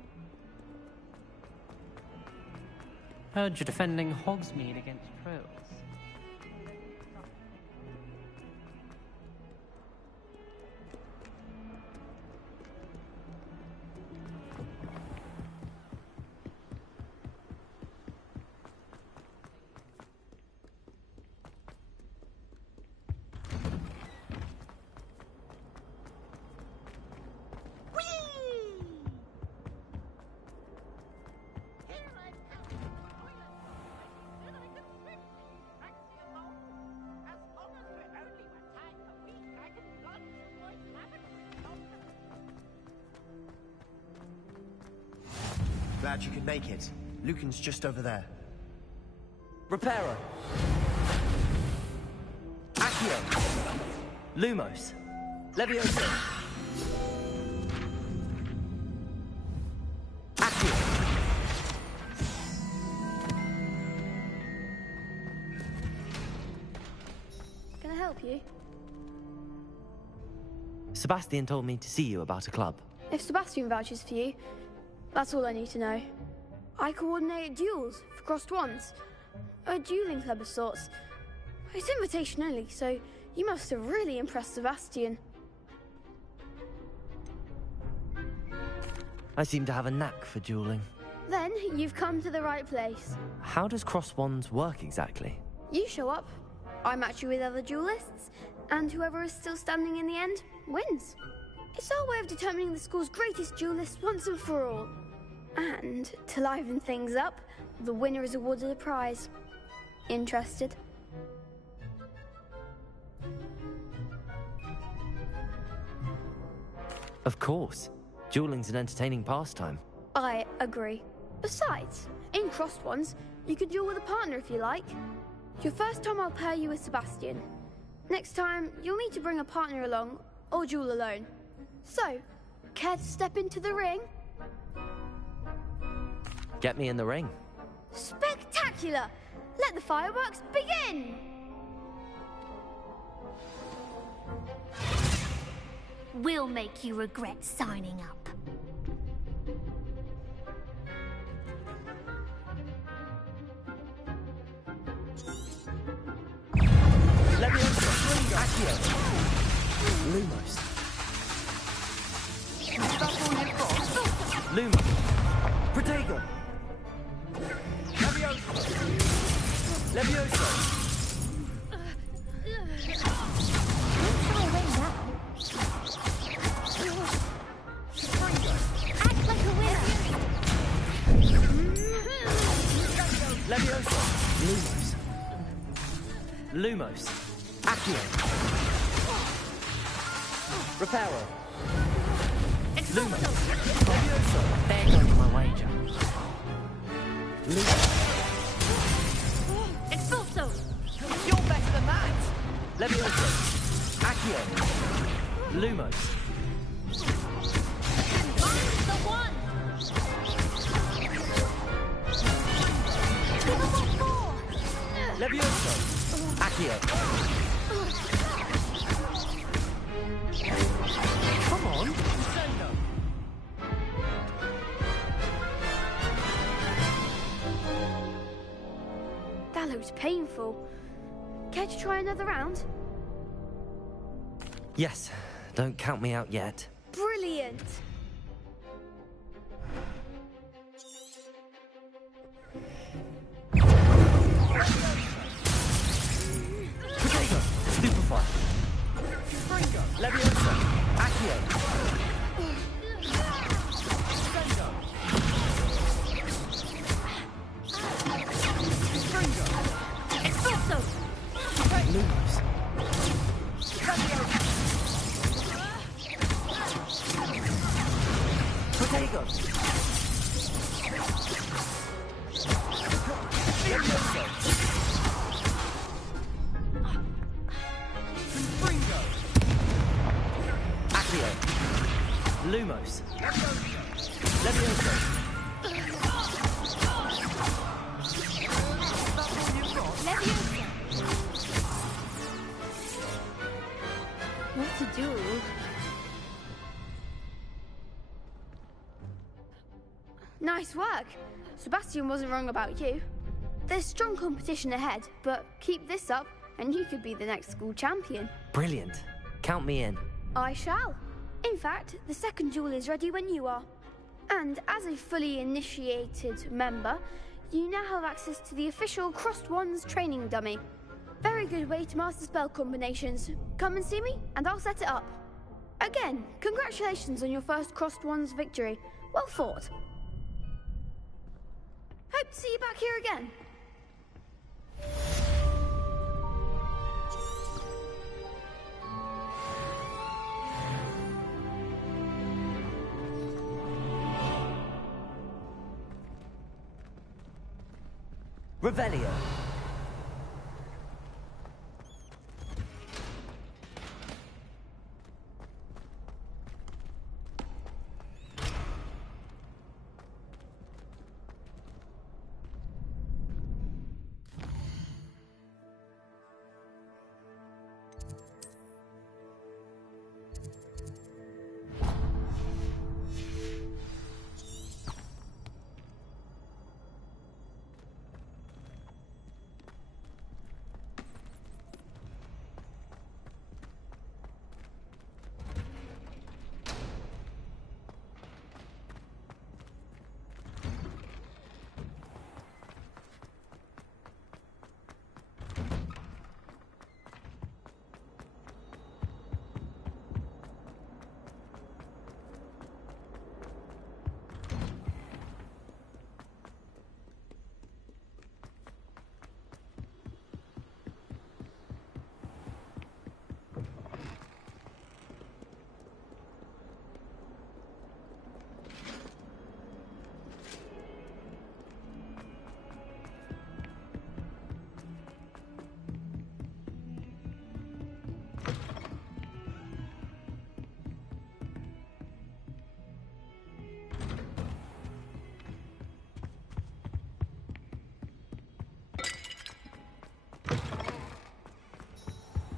Heard you're defending Hogsmeade against trolls. Glad you could make it. Lucan's just over there. Reparo. Accio. Lumos. Levioso. Accio. Can I help you? Sebastian told me to see you about a club. If Sebastian vouches for you, that's all I need to know. I coordinate duels for crossed wands. A dueling club of sorts. It's invitation only, so you must have really impressed Sebastian. I seem to have a knack for dueling. Then you've come to the right place. How does cross wands work exactly? You show up, I match you with other duelists, and whoever is still standing in the end wins. It's our way of determining the school's greatest duelist once and for all. And to liven things up, the winner is awarded a prize. Interested? Of course. Dueling's an entertaining pastime. I agree. Besides, in crossed ones, you can duel with a partner if you like. Your first time I'll pair you with Sebastian. Next time, you'll need to bring a partner along, or duel alone. So, care to step into the ring? Get me in the ring. Spectacular! Let the fireworks begin! We'll make you regret signing up. Levioso. Accio. Lumos. Is that all you've got? Lumos. Protego. Levioso. Levioso. Act like a winner. Levioso. Lumos. Lumos. Accio. Reparo. Lumos. Levioso. There goes my wager. Lumos. Expulso. You're better than that. Levioso. Accio. Lumos. The one. Levioso. Accio. Come on. That looks painful. Care to try another round? Yes, don't count me out yet. Brilliant! Protego. Stupefy. Levioso. Accio. Expulso! Lumos. Protego. Levioso. Accio. Lumos. Levioso. Leviosa! What to do? Nice work. Sebastian wasn't wrong about you. There's strong competition ahead, but keep this up and you could be the next school champion. Brilliant. Count me in. I shall. In fact, the second duel is ready when you are. And as a fully initiated member, you now have access to the official Crossed Wands training dummy. Very good way to master spell combinations. Come and see me, and I'll set it up. Again, congratulations on your first Crossed Wands victory. Well fought. Hope to see you back here again. Revelio.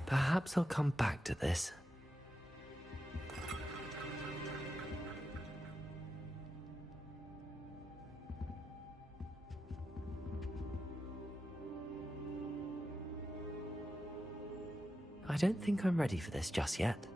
Perhaps I'll come back to this. I don't think I'm ready for this just yet.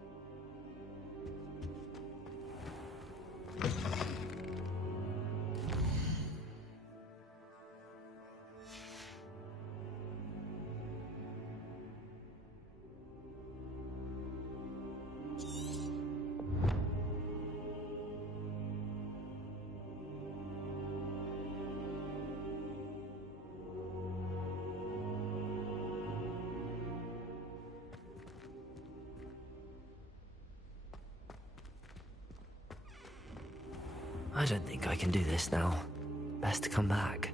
I don't think I can do this now. Best to come back.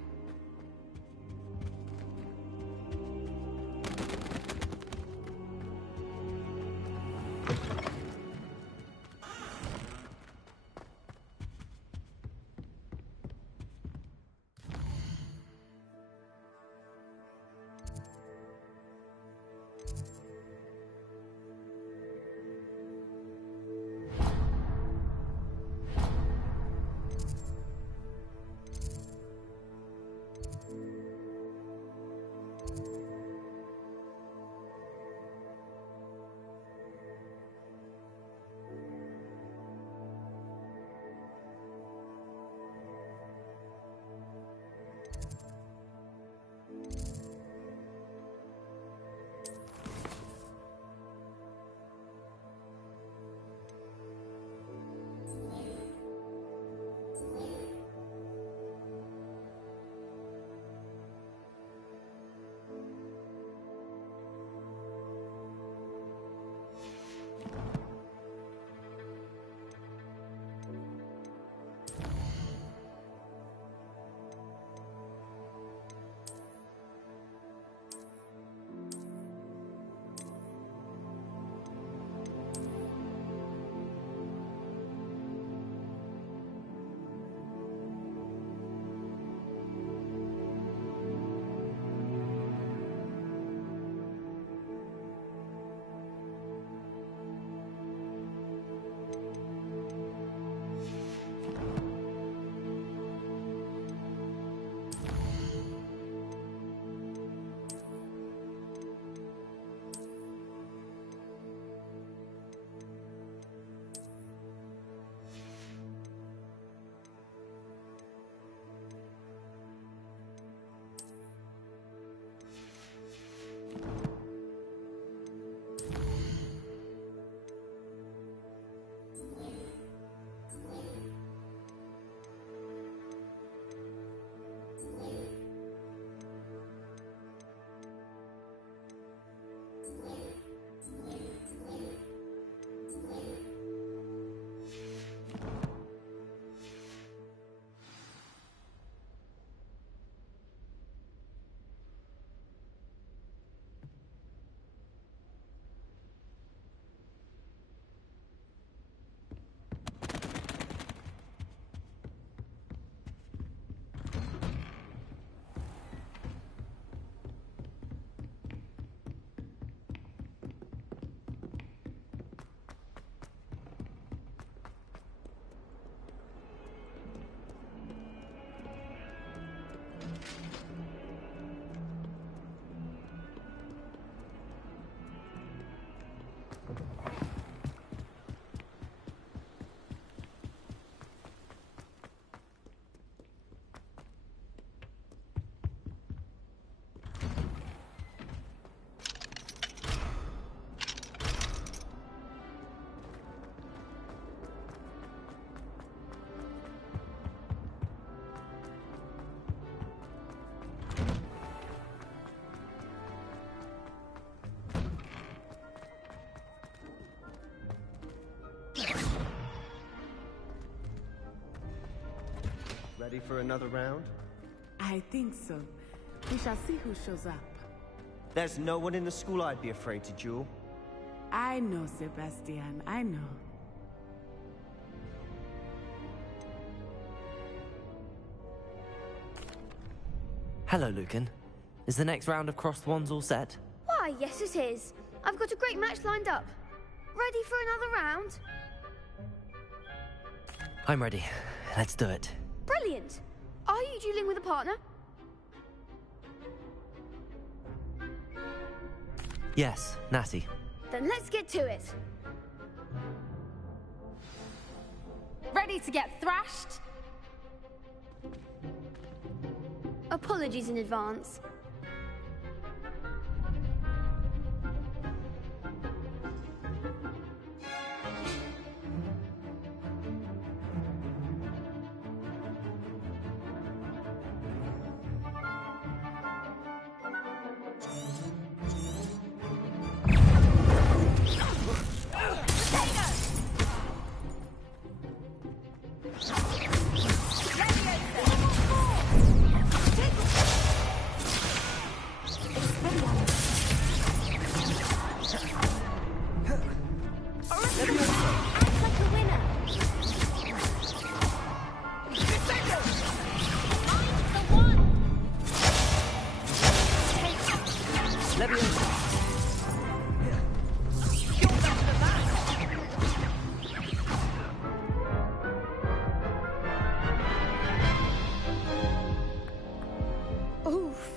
Ready for another round? I think so. We shall see who shows up. There's no one in the school I'd be afraid to duel. I know, Sebastian. I know. Hello, Lucan. Is the next round of crossed wands all set? Why, yes it is. I've got a great match lined up. Ready for another round? I'm ready. Let's do it. Brilliant. Are you dueling with a partner? Yes, Natty. Then let's get to it. Ready to get thrashed? Apologies in advance. Oof.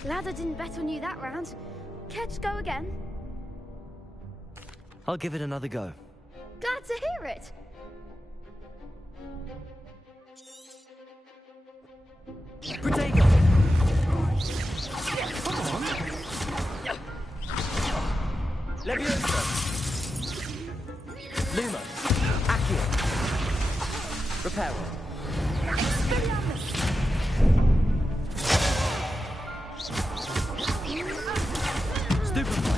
Glad I didn't bet on you that round. Care to go again? I'll give it another go. Glad to hear it. Protego! Come on! Leviosa! Luma! Accio! Reparo! Stupefy!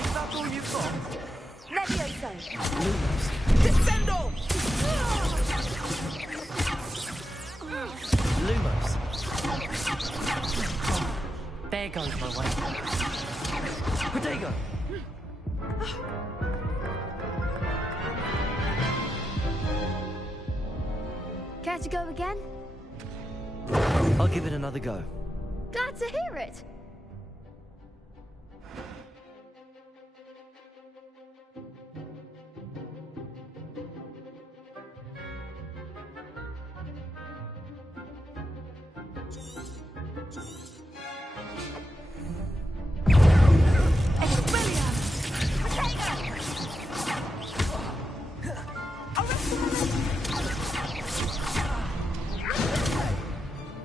Is that all you've got? Levioso! Lumos! Descendo! Lumos! There goes my way. Protego! Care to go again? I'll give it another go. Glad to hear it.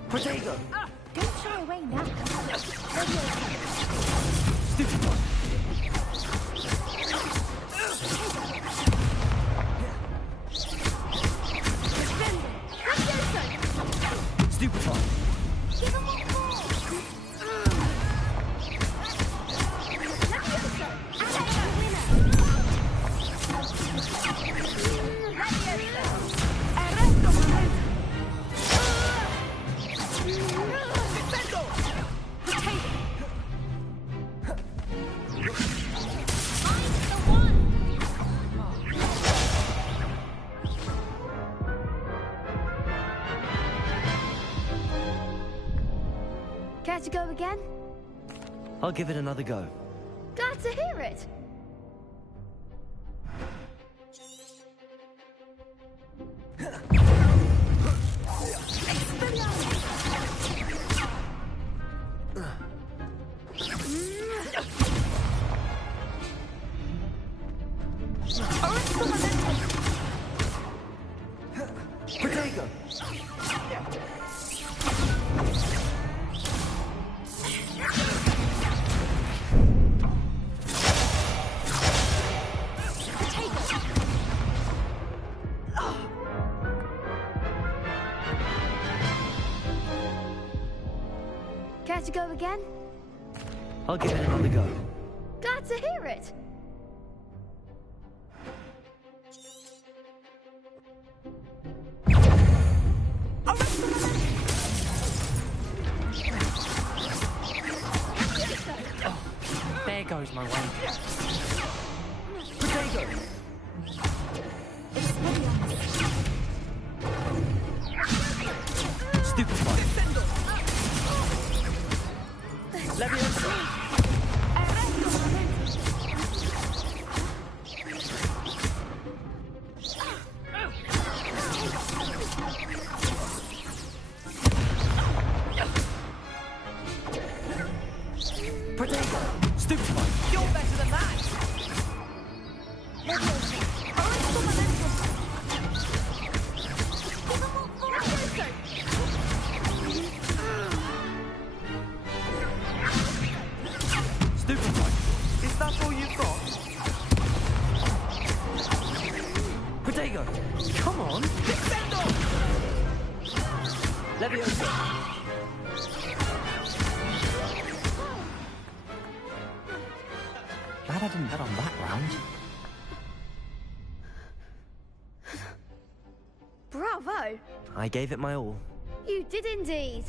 Protego! Don't shy away now. Stupid one! Stupid one! Give him one more! Levioso! Attack the winner! Levioso! Arresto momento! Defendo! Potato! I'm the one! Care to go again? I'll give it another go. Glad to hear it. Protego! Care to go again? I'll give it another go. Glad to hear it. knows my way. Potato! Stupefy! Leviosa! Potato! Stupefy! You're better than that! Stupefy! Is that all you've got? Potato! Come on! Leviosa! Glad I didn't bet on that round. Bravo! I gave it my all. You did indeed.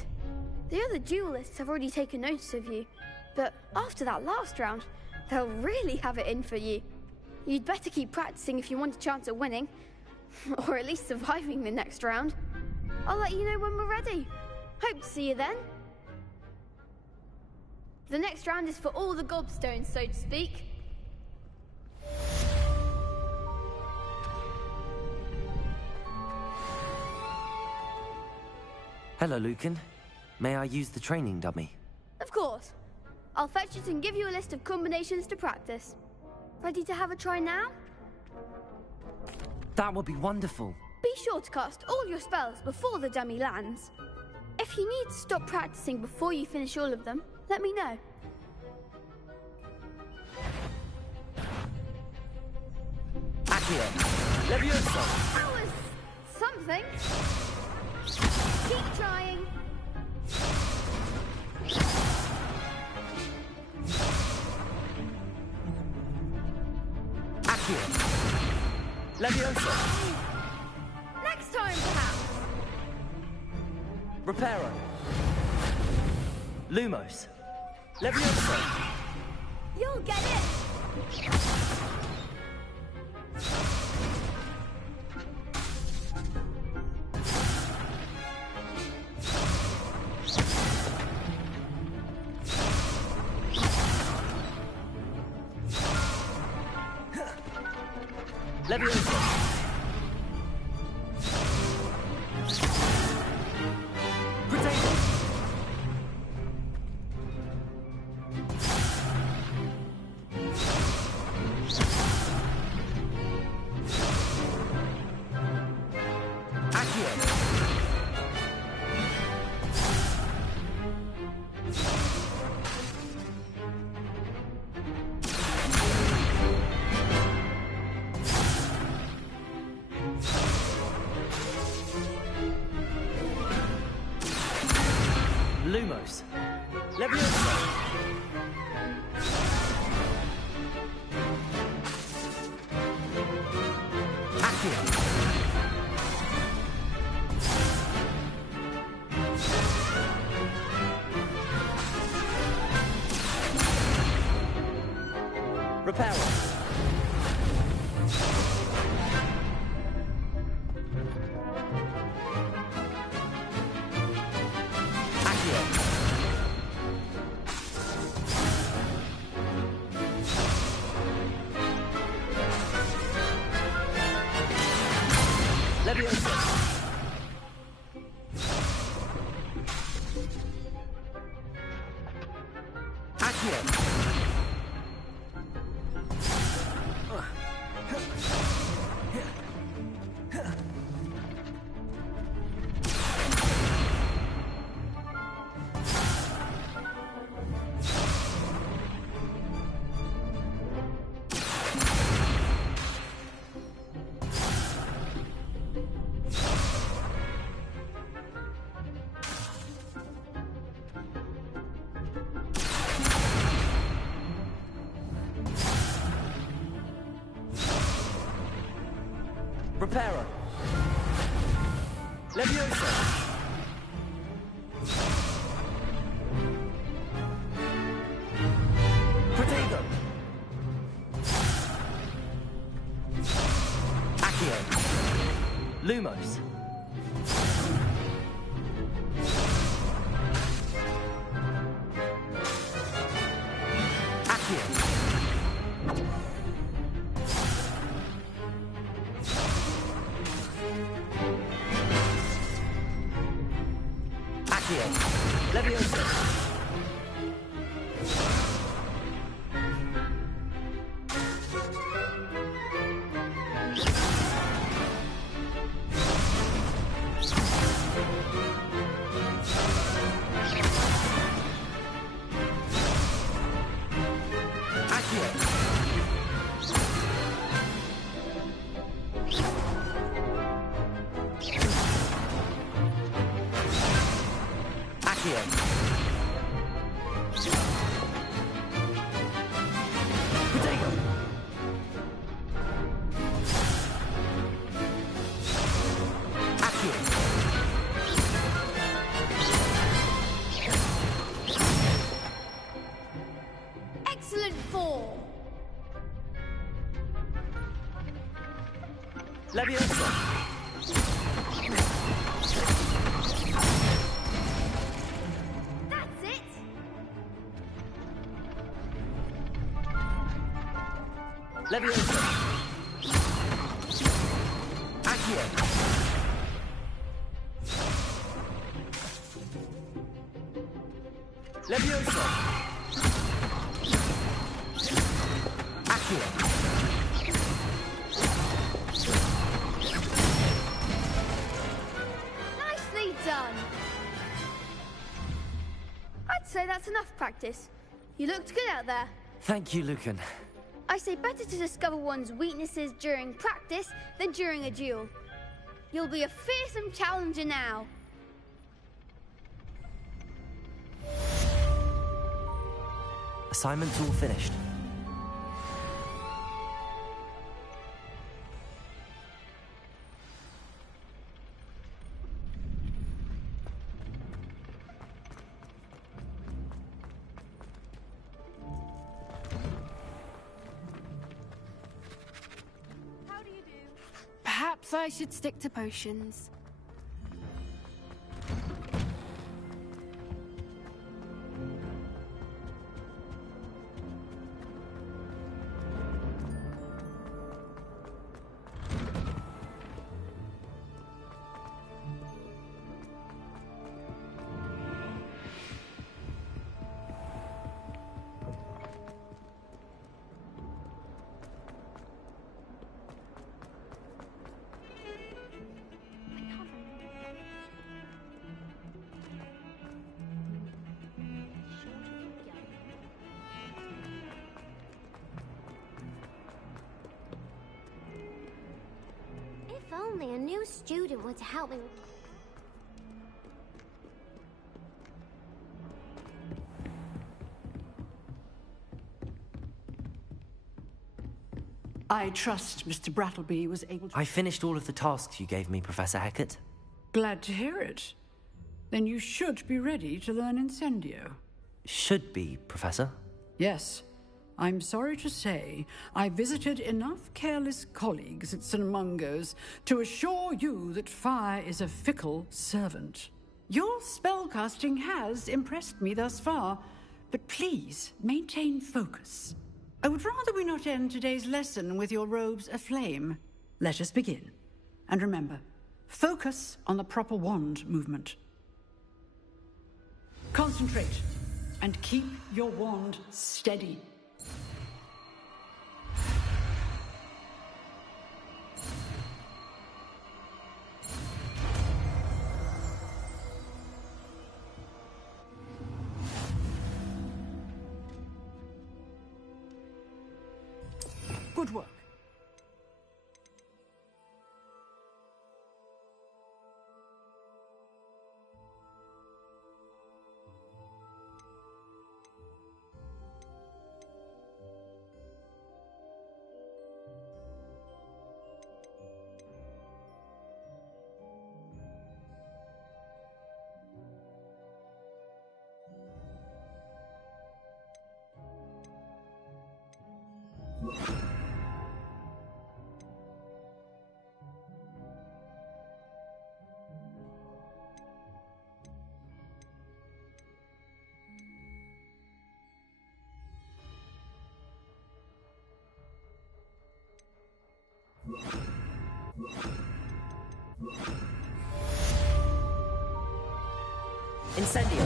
The other duelists have already taken notice of you, but after that last round, they'll really have it in for you. You'd better keep practicing if you want a chance at winning, or at least surviving the next round. I'll let you know when we're ready. Hope to see you then. The next round is for all the gobstones, so to speak. Hello, Lucan. May I use the training dummy? Of course. I'll fetch it and give you a list of combinations to practice. Ready to have a try now? That would be wonderful. Be sure to cast all your spells before the dummy lands. If you need to stop practicing before you finish all of them, let me know. Accio! Leviosa! That was something. Keep trying. Accio! Leviosa! Next time, perhaps. Reparo! Lumos! Leviosa! You'll get it. Leviosa! Potato! Accio! Lumos. Leviosa. Accio. Reparo. Leviosa. Accio. Reparo. Leviosa. Potato. Lumos. Accio. Accio. Leviosa. Excellent form. Leviosa. That's it. Leviosa. Accio. Leviosa. Accio. Nicely done. I'd say that's enough practice. You looked good out there. Thank you, Lucan. I say better to discover one's weaknesses during practice than during a duel. You'll be a fearsome challenger now. Assignment's all finished. Perhaps I should stick to potions. If only a new student were to help me. I trust Mr. Brattleby was able to... I finished all of the tasks you gave me, Professor Hackett. Glad to hear it. Then you should be ready to learn Incendio. Should be, Professor. Yes. I'm sorry to say, I visited enough careless colleagues at St. Mungo's to assure you that fire is a fickle servant. Your spellcasting has impressed me thus far, but please maintain focus. I would rather we not end today's lesson with your robes aflame. Let us begin. And remember, focus on the proper wand movement. Concentrate, and keep your wand steady. Good work. Incendio.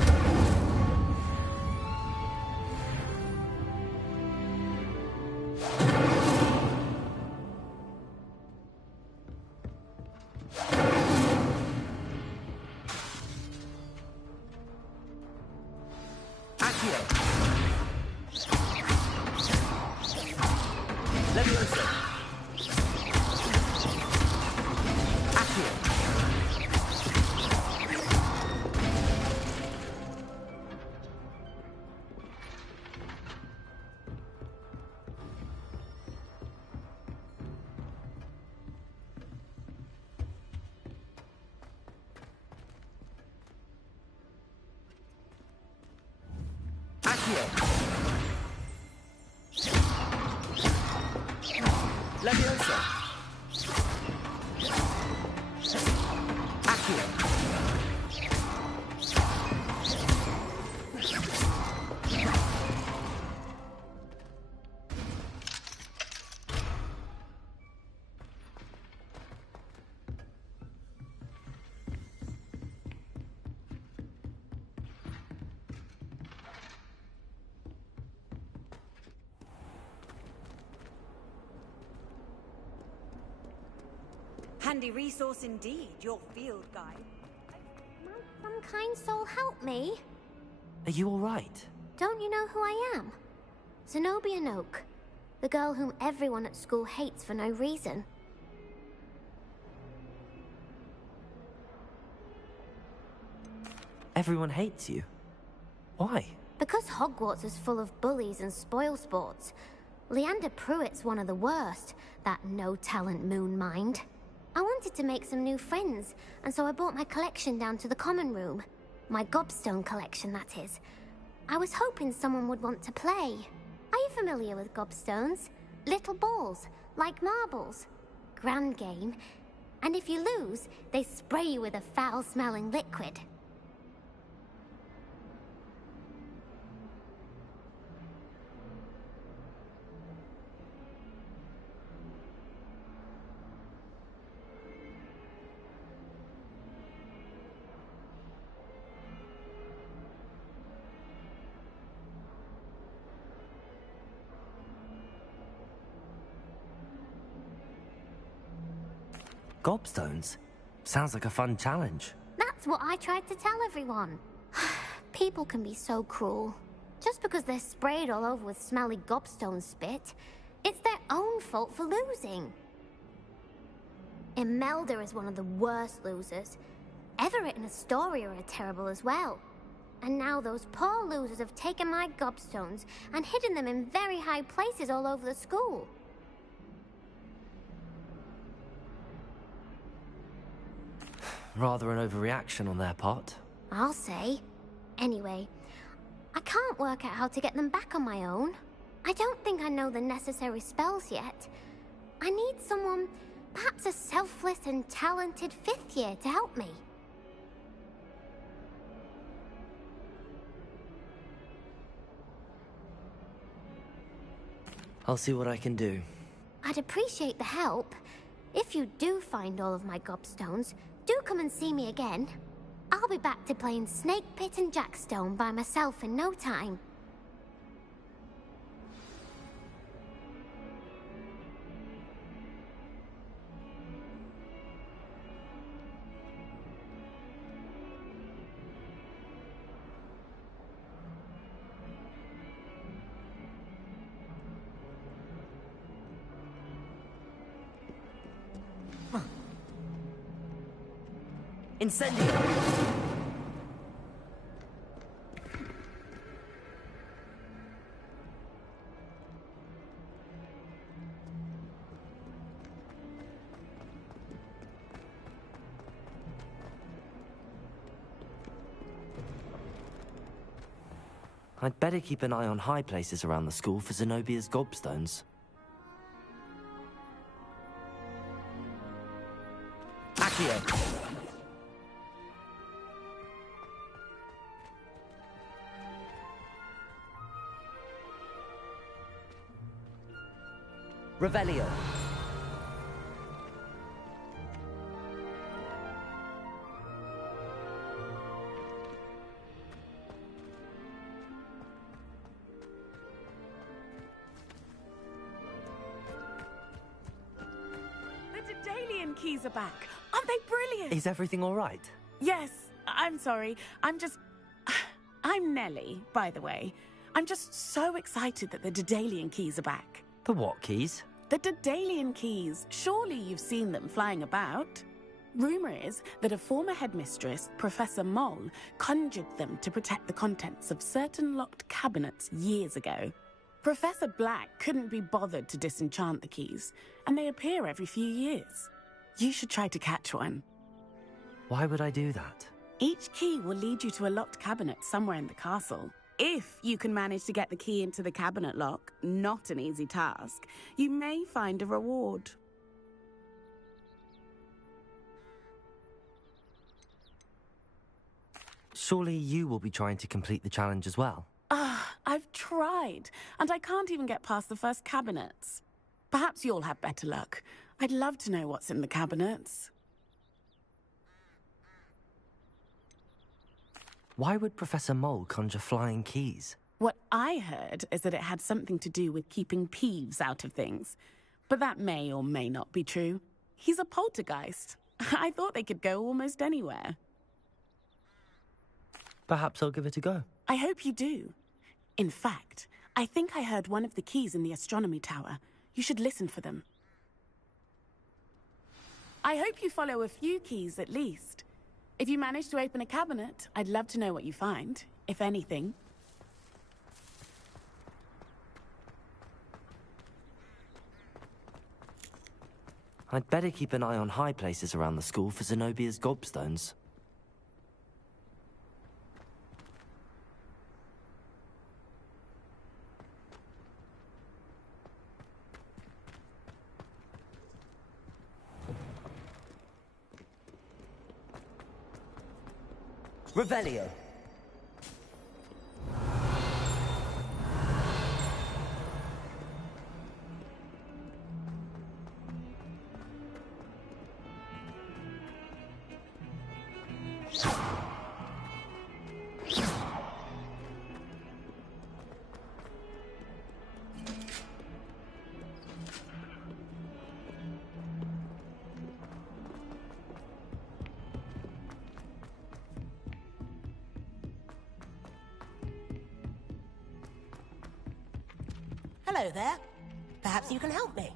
Leviosa. Accio. Handy resource indeed, your field guide. Might some kind soul help me? Are you all right? Don't you know who I am? Zenobia Noak, the girl whom everyone at school hates for no reason. Everyone hates you. Why? Because Hogwarts is full of bullies and spoilsports. Leander Pruitt's one of the worst, that no-talent moon mind. I wanted to make some new friends, and so I brought my collection down to the common room. My gobstone collection, that is. I was hoping someone would want to play. Are you familiar with gobstones? Little balls, like marbles. Grand game. And if you lose, they spray you with a foul-smelling liquid. Gobstones? Sounds like a fun challenge. That's what I tried to tell everyone. People can be so cruel. Just because they're sprayed all over with smelly gobstone spit, it's their own fault for losing. Imelda is one of the worst losers. Everett and Astoria are terrible as well. And now those poor losers have taken my gobstones and hidden them in very high places all over the school. Rather an overreaction on their part. I'll say. Anyway, I can't work out how to get them back on my own. I don't think I know the necessary spells yet. I need someone, perhaps a selfless and talented 5th year to help me. I'll see what I can do. I'd appreciate the help. If you do find all of my gobstones, do come and see me again. I'll be back to playing Snake Pit and Jackstone by myself in no time. Incendio! I'd better keep an eye on high places around the school for Zenobia's gobstones. Accio! Revelio. keys are back. Aren't they brilliant? Is everything all right? Yes, I'm sorry. I'm Nellie, by the way. I'm just so excited that the Daedalian keys are back. The what keys? The Daedalian keys. Surely you've seen them flying about. Rumour is that a former headmistress, Professor Mole, conjured them to protect the contents of certain locked cabinets years ago. Professor Black couldn't be bothered to disenchant the keys, and they appear every few years. You should try to catch one. Why would I do that? Each key will lead you to a locked cabinet somewhere in the castle. If you can manage to get the key into the cabinet lock, not an easy task, you may find a reward. Surely you will be trying to complete the challenge as well. I've tried, and I can't even get past the first cabinets. Perhaps you'll have better luck. I'd love to know what's in the cabinets. Why would Professor Mole conjure flying keys? What I heard is that it had something to do with keeping Peeves out of things. But that may or may not be true. He's a poltergeist. I thought they could go almost anywhere. Perhaps I'll give it a go. I hope you do. In fact, I think I heard one of the keys in the astronomy tower. You should listen for them. I hope you follow a few keys at least. If you manage to open a cabinet, I'd love to know what you find, if anything. I'd better keep an eye on high places around the school for Zenobia's gobstones. Revelio. Hello there. Perhaps you can help me.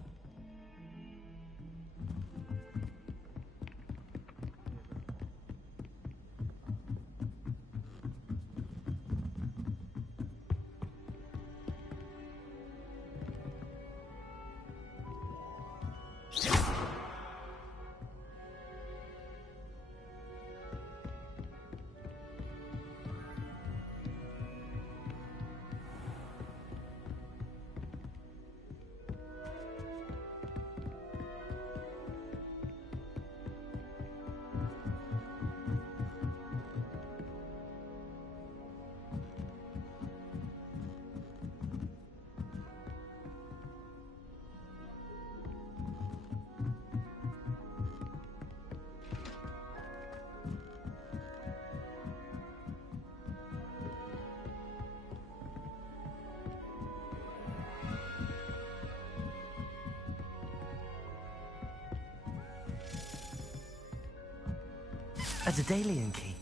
A Daedalian key.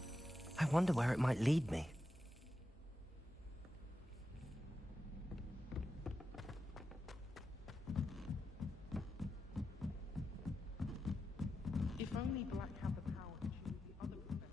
I wonder where it might lead me. If only Black had the power to choose the other professor.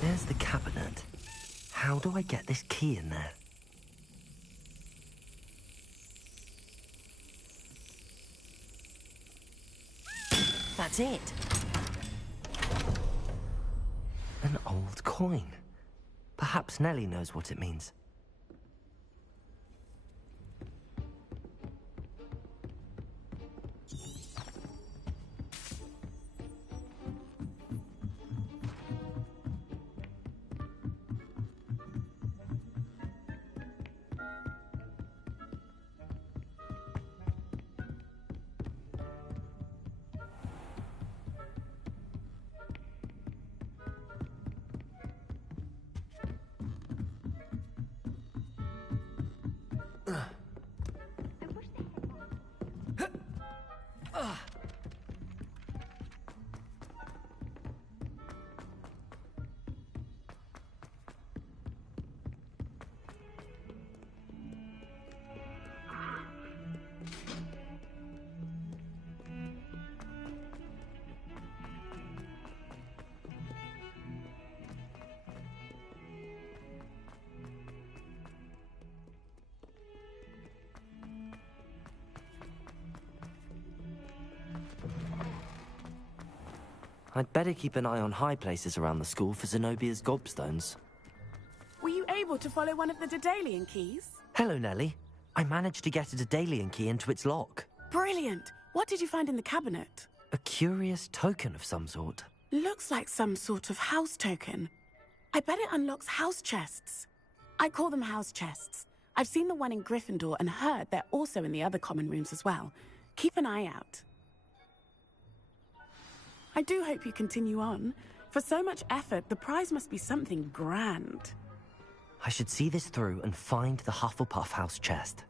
There's the cabinet. How do I get this key in there? that's it. An old coin. Perhaps Nellie knows what it means. I'd better keep an eye on high places around the school for Zenobia's gobstones. Were you able to follow one of the Daedalian keys? Hello, Nellie. I managed to get a Daedalian key into its lock. Brilliant! What did you find in the cabinet? A curious token of some sort. Looks like some sort of house token. I bet it unlocks house chests. I call them house chests. I've seen the one in Gryffindor and heard they're also in the other common rooms as well. Keep an eye out. I do hope you continue on. For so much effort, the prize must be something grand. I should see this through and find the Hufflepuff house chest.